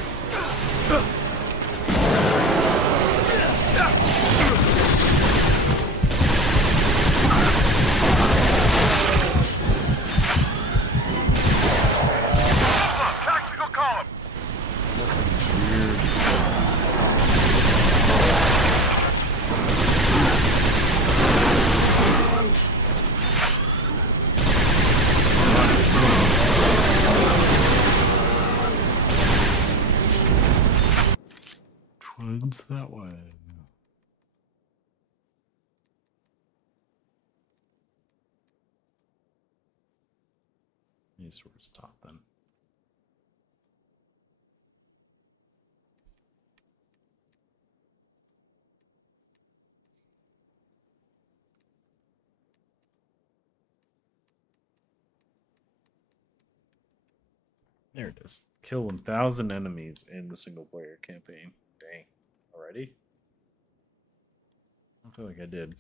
Tactical column! Twins that way. These were stop then. There it is. Kill 1,000 enemies in the single player campaign. Dang. Already? I feel like I did.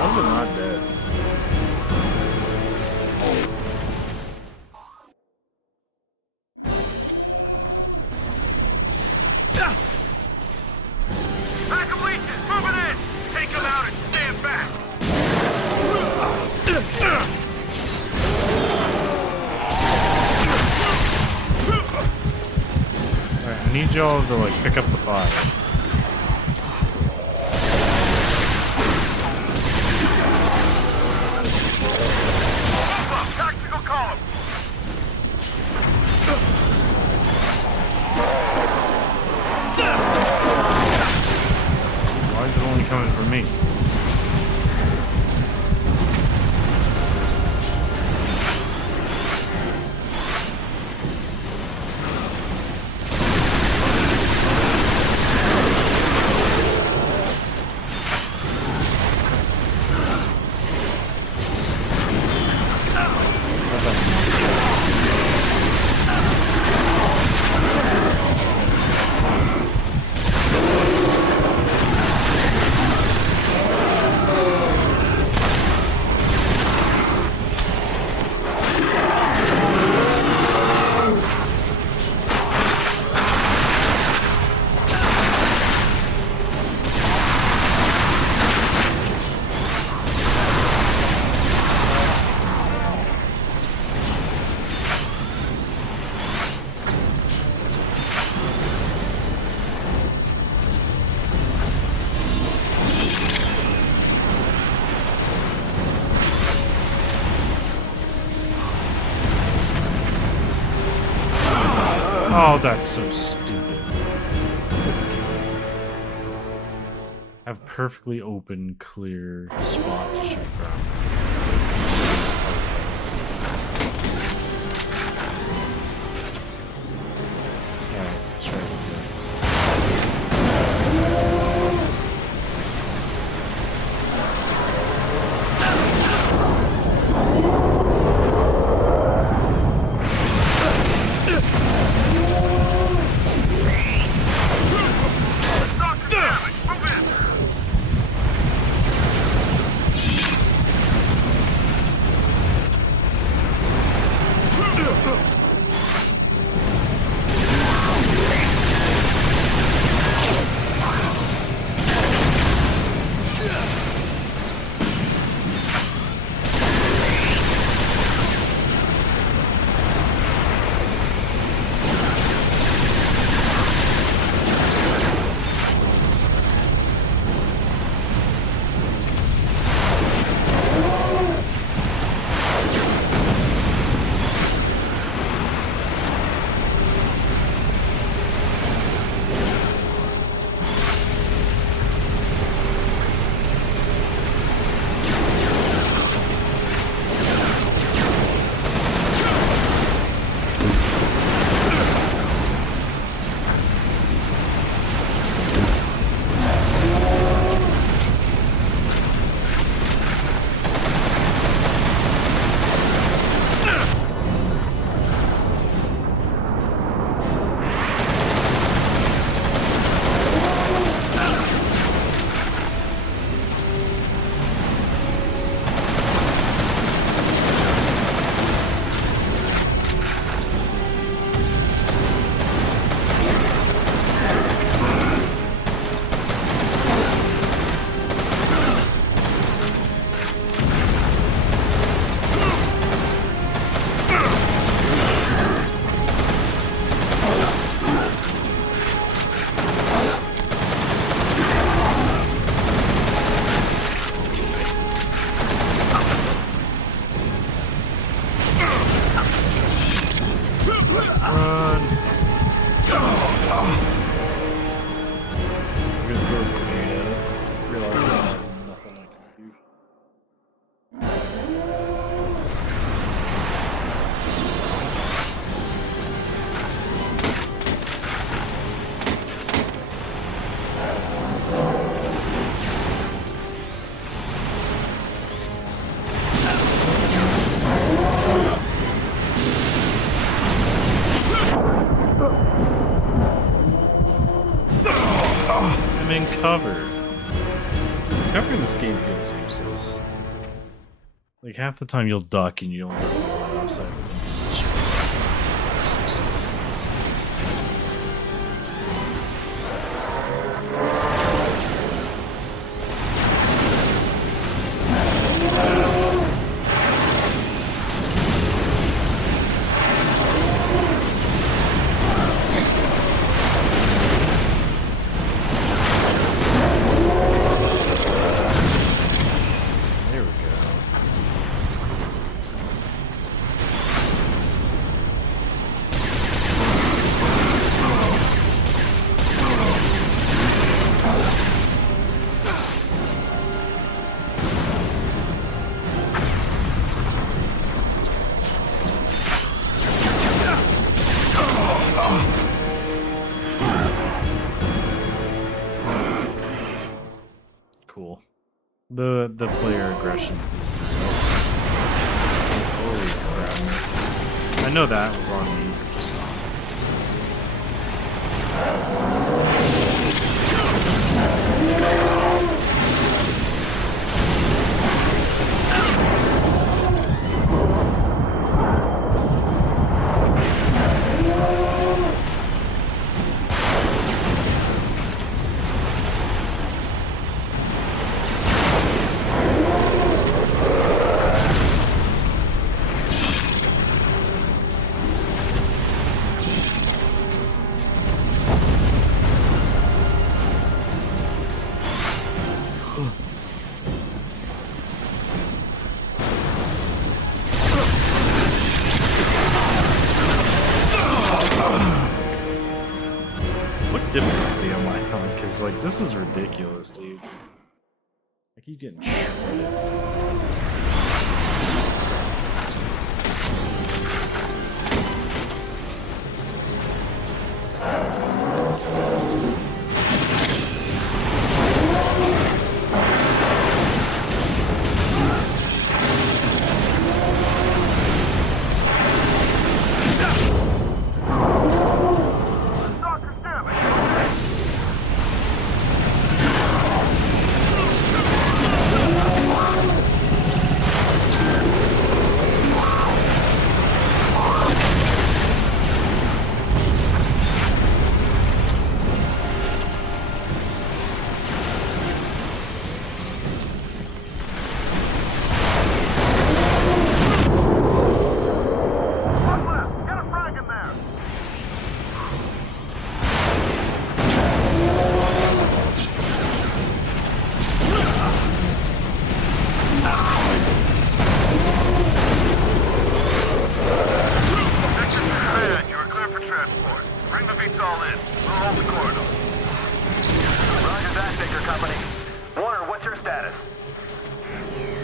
Those are not dead. Pack of leeches, moving in! Take them out and stand back! Alright, I need y'all to like pick up the fire. Tactical column! Why is it only coming from me? Oh, that's so stupid. This game. Have perfectly open, clear spot to shoot from. It's considered Alright, try this again. I'm in cover. Cover in this game feels useless. Like half the time you'll duck and you don't have to run outside of the position. So stupid. Cool. The player aggression. Holy crap. I know that was on me, but just difficulty am I on? Because, like, this is ridiculous, dude. I keep getting shredded.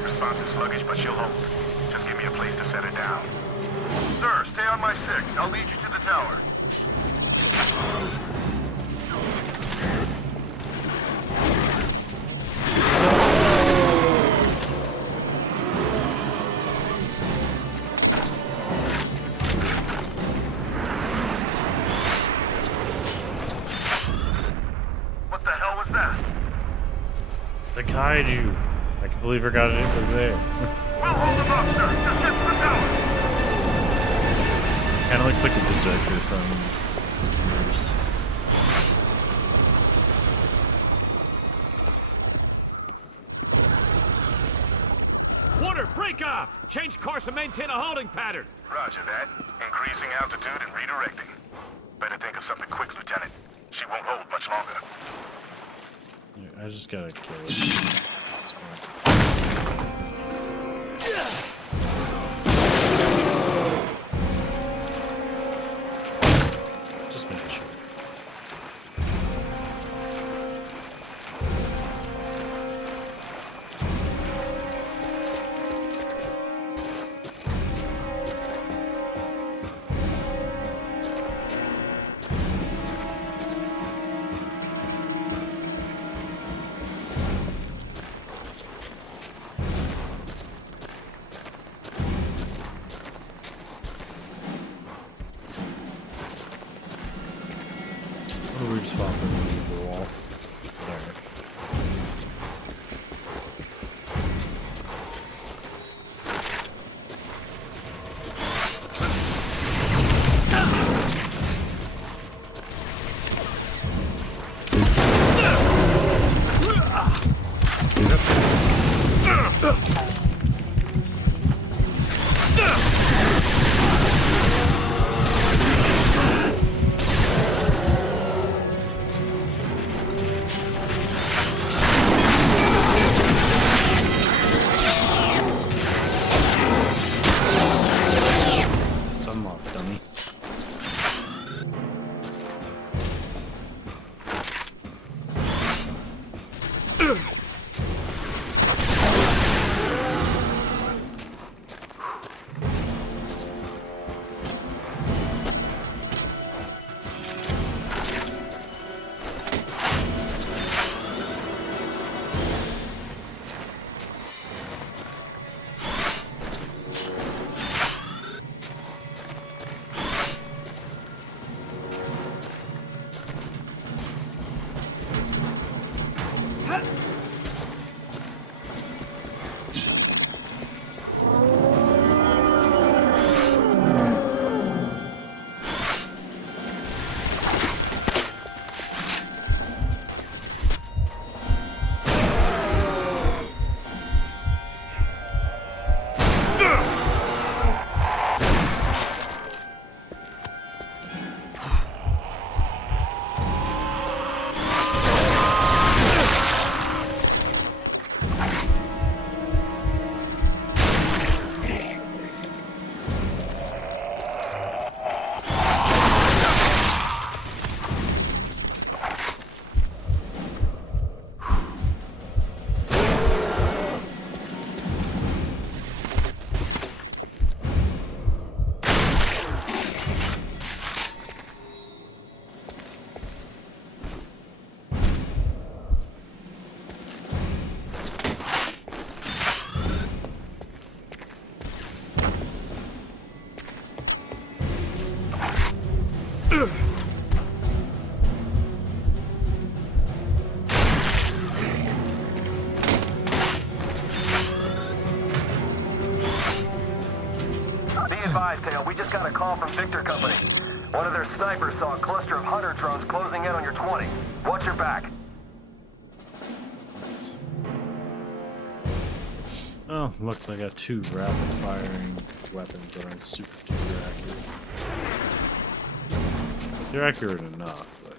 Response is sluggish, but she'll hold. Just give me a place to set her down. Sir, stay on my 6. I'll lead you to the tower. What the hell was that? It's the kaiju. I can believe I got it was there. We'll hold them up, sir. Just get to the tower. Kind of looks like a berserker from Gears. Water, break off! Change course and maintain a holding pattern. Roger that. Increasing altitude and redirecting. Better think of something quick, Lieutenant. She won't hold much longer. I just gotta kill it. Just making sure. What a weird spot for me to the wall. There. We just got a call from Victor Company. One of their snipers saw a cluster of hunter drones closing in on your 20. Watch your back. Oh, looks like I got 2 rapid firing weapons that aren't super duper accurate. They're accurate enough, but...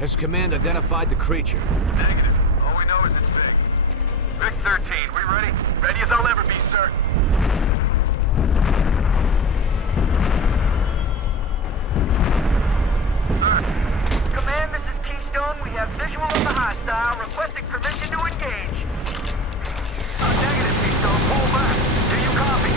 Has command identified the creature? Negative. All we know is it's big. Vic 13, we ready? Ready as I'll ever be, sir. Sir. Command, this is Keystone. We have visual of the hostile, requesting permission to engage. Negative, Keystone. Pull back. Do you copy?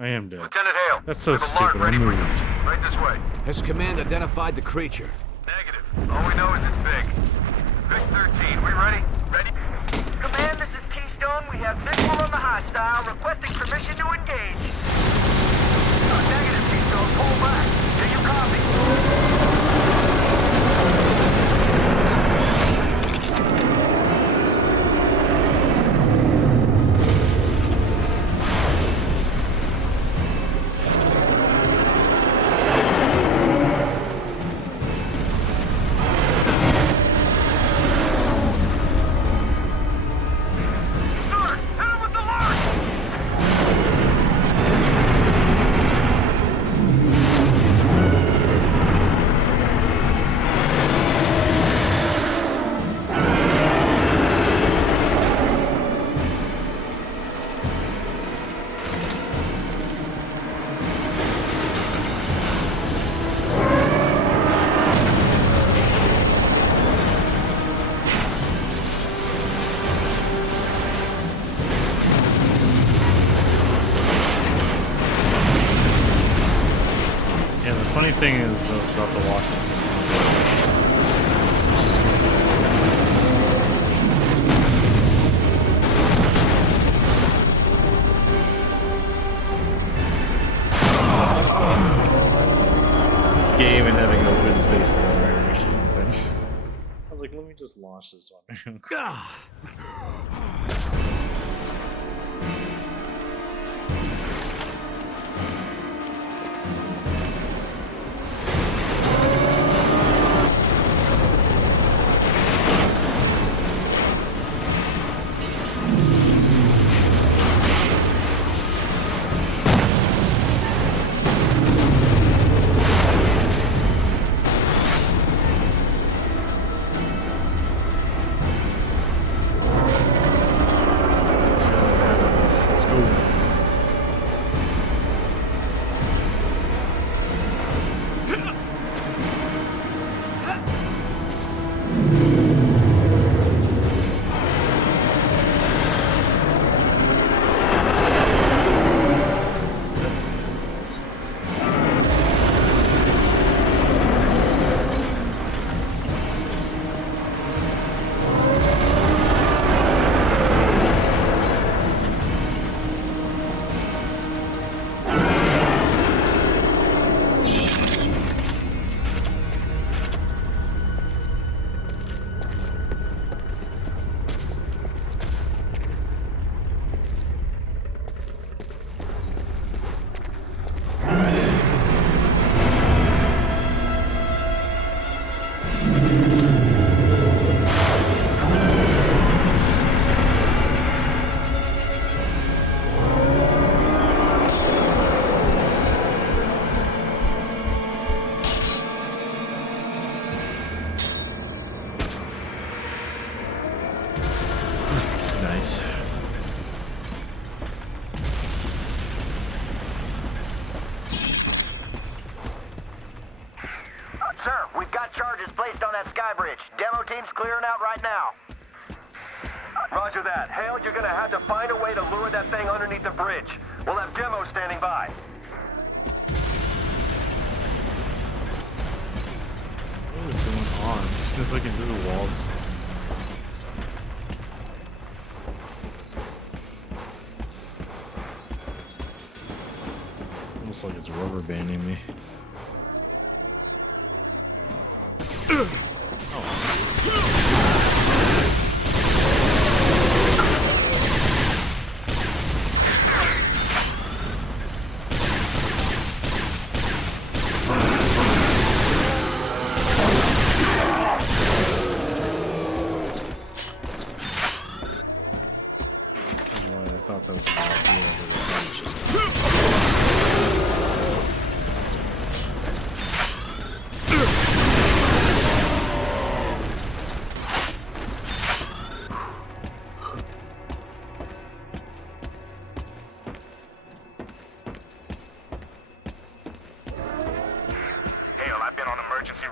I am dead. Lieutenant Hale. That's so we have a mark stupid. ready I for you. moved. Right this way. Has command identified the creature? Negative. All we know is it's big. Vic 13, we ready? Ready? Command, this is Keystone. We have visual on the hostile, requesting permission to engage. Negative, Keystone. Pull back. Do you copy? Yeah, the funny thing is about the walking. This game and having open space is the right issue. I was like, let me just launch this one. Nice. Sir, we've got charges placed on that sky bridge. Demo team's clearing out right now. Roger that. Hale, you're gonna have to find a way to lure that thing underneath the bridge. We'll have Demo standing by. on. There's like invisible walls or something. Almost like it's rubber banding me.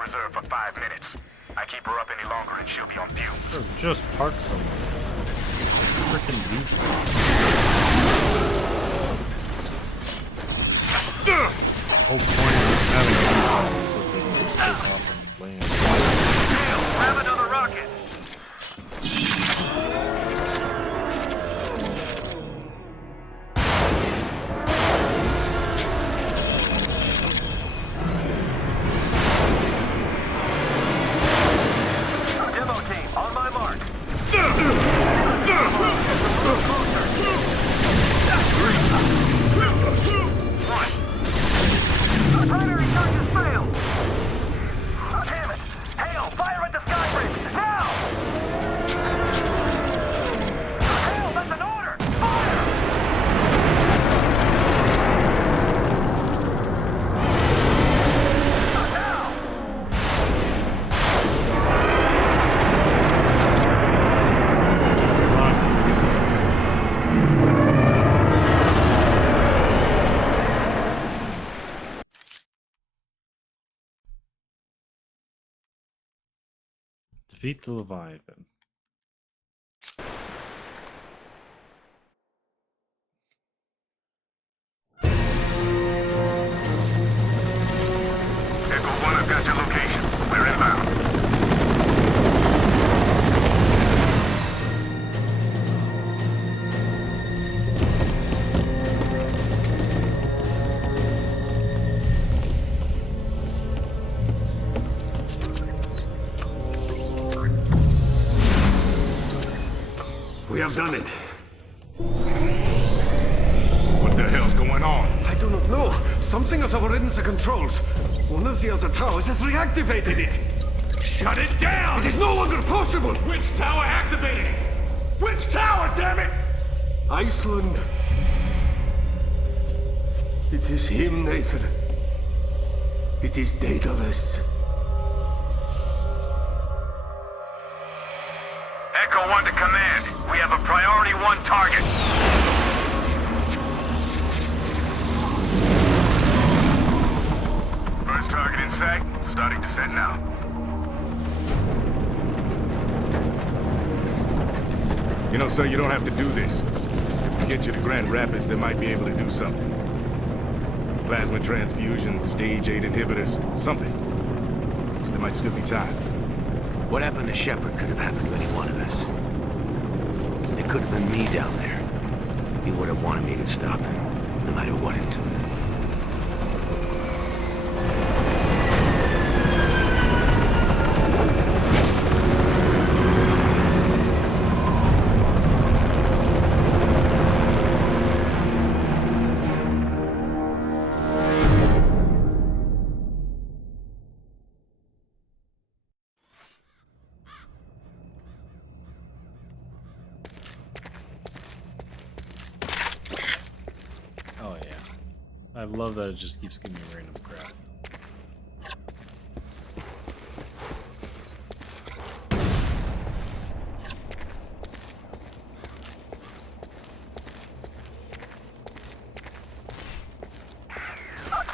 Reserve for 5 minutes. I keep her up any longer and she'll be on fumes. Bro, just park somewhere. It's a freaking beach. The whole point of having a beach is so they can just take off and land. Hale, grab another rocket. Defeat the Leviathan. Echo 1, I've got your location. We're inbound. We have done it. What the hell's going on? I do not know. Something has overridden the controls. One of the other towers has reactivated it. Shut it down! It is no longer possible! Which tower activated it? Which tower, damn it? Iceland. It is him, Nathan. It is Daedalus. Echo 1 to command. We have a priority 1 target. First target in sight. Starting descent now. You know, sir, you don't have to do this. If we get you to Grand Rapids, they might be able to do something. Plasma transfusions, stage 8 inhibitors, something. There might still be time. What happened to Shepard could have happened to any one of us. It could have been me down there. He would have wanted me to stop him, no matter what it took. I love that it just keeps giving me random crap.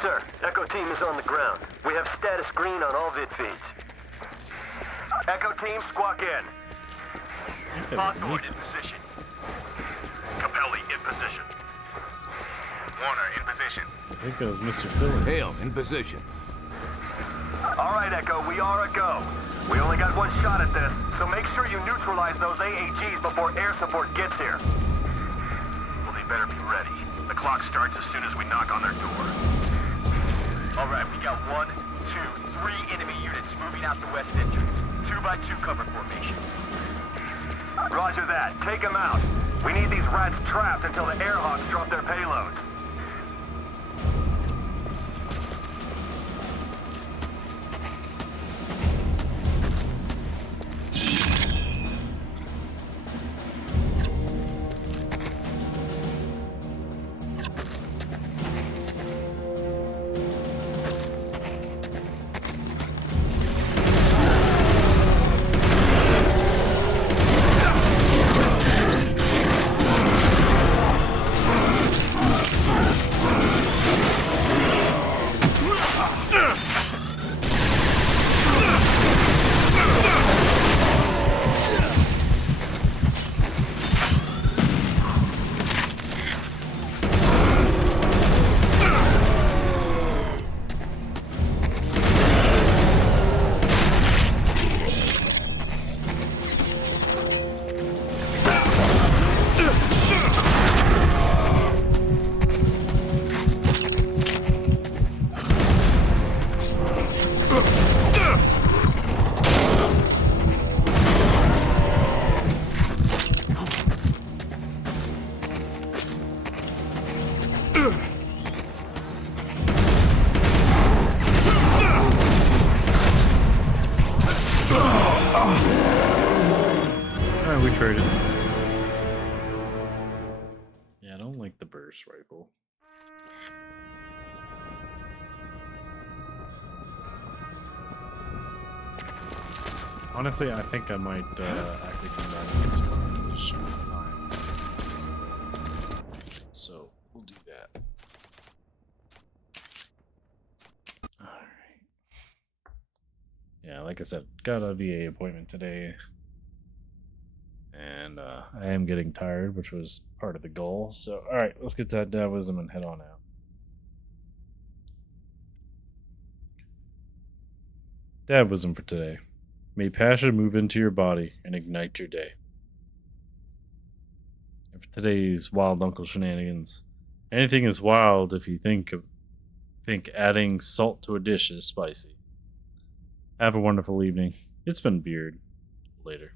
Sir, Echo Team is on the ground. We have status green on all vid feeds. Echo Team, squawk in. Hawthorne in position. Capelli in position. Warner in position. I think that was Mr. Philly. Hale in position. All right, Echo, we are a go. We only got one shot at this, so make sure you neutralize those AAGs before air support gets here. Well, they better be ready. The clock starts as soon as we knock on their door. All right, we got 1, 2, 3 enemy units moving out the west entrance. 2x2 cover formation. Roger that. Take them out. We need these rats trapped until the airhawks drop their payloads. Alright, we traded. Yeah, I don't like the burst rifle. Honestly, I think I might actually come back to this one just show the time. So we'll do that. Alright. Yeah, like I said, got a VA appointment today. And I am getting tired, which was part of the goal. So, alright, let's get that Taoism and head on out. Taoism for today. May passion move into your body and ignite your day. And for today's Wild Uncle shenanigans, anything is wild if you think adding salt to a dish is spicy. Have a wonderful evening. It's been Beard. Later.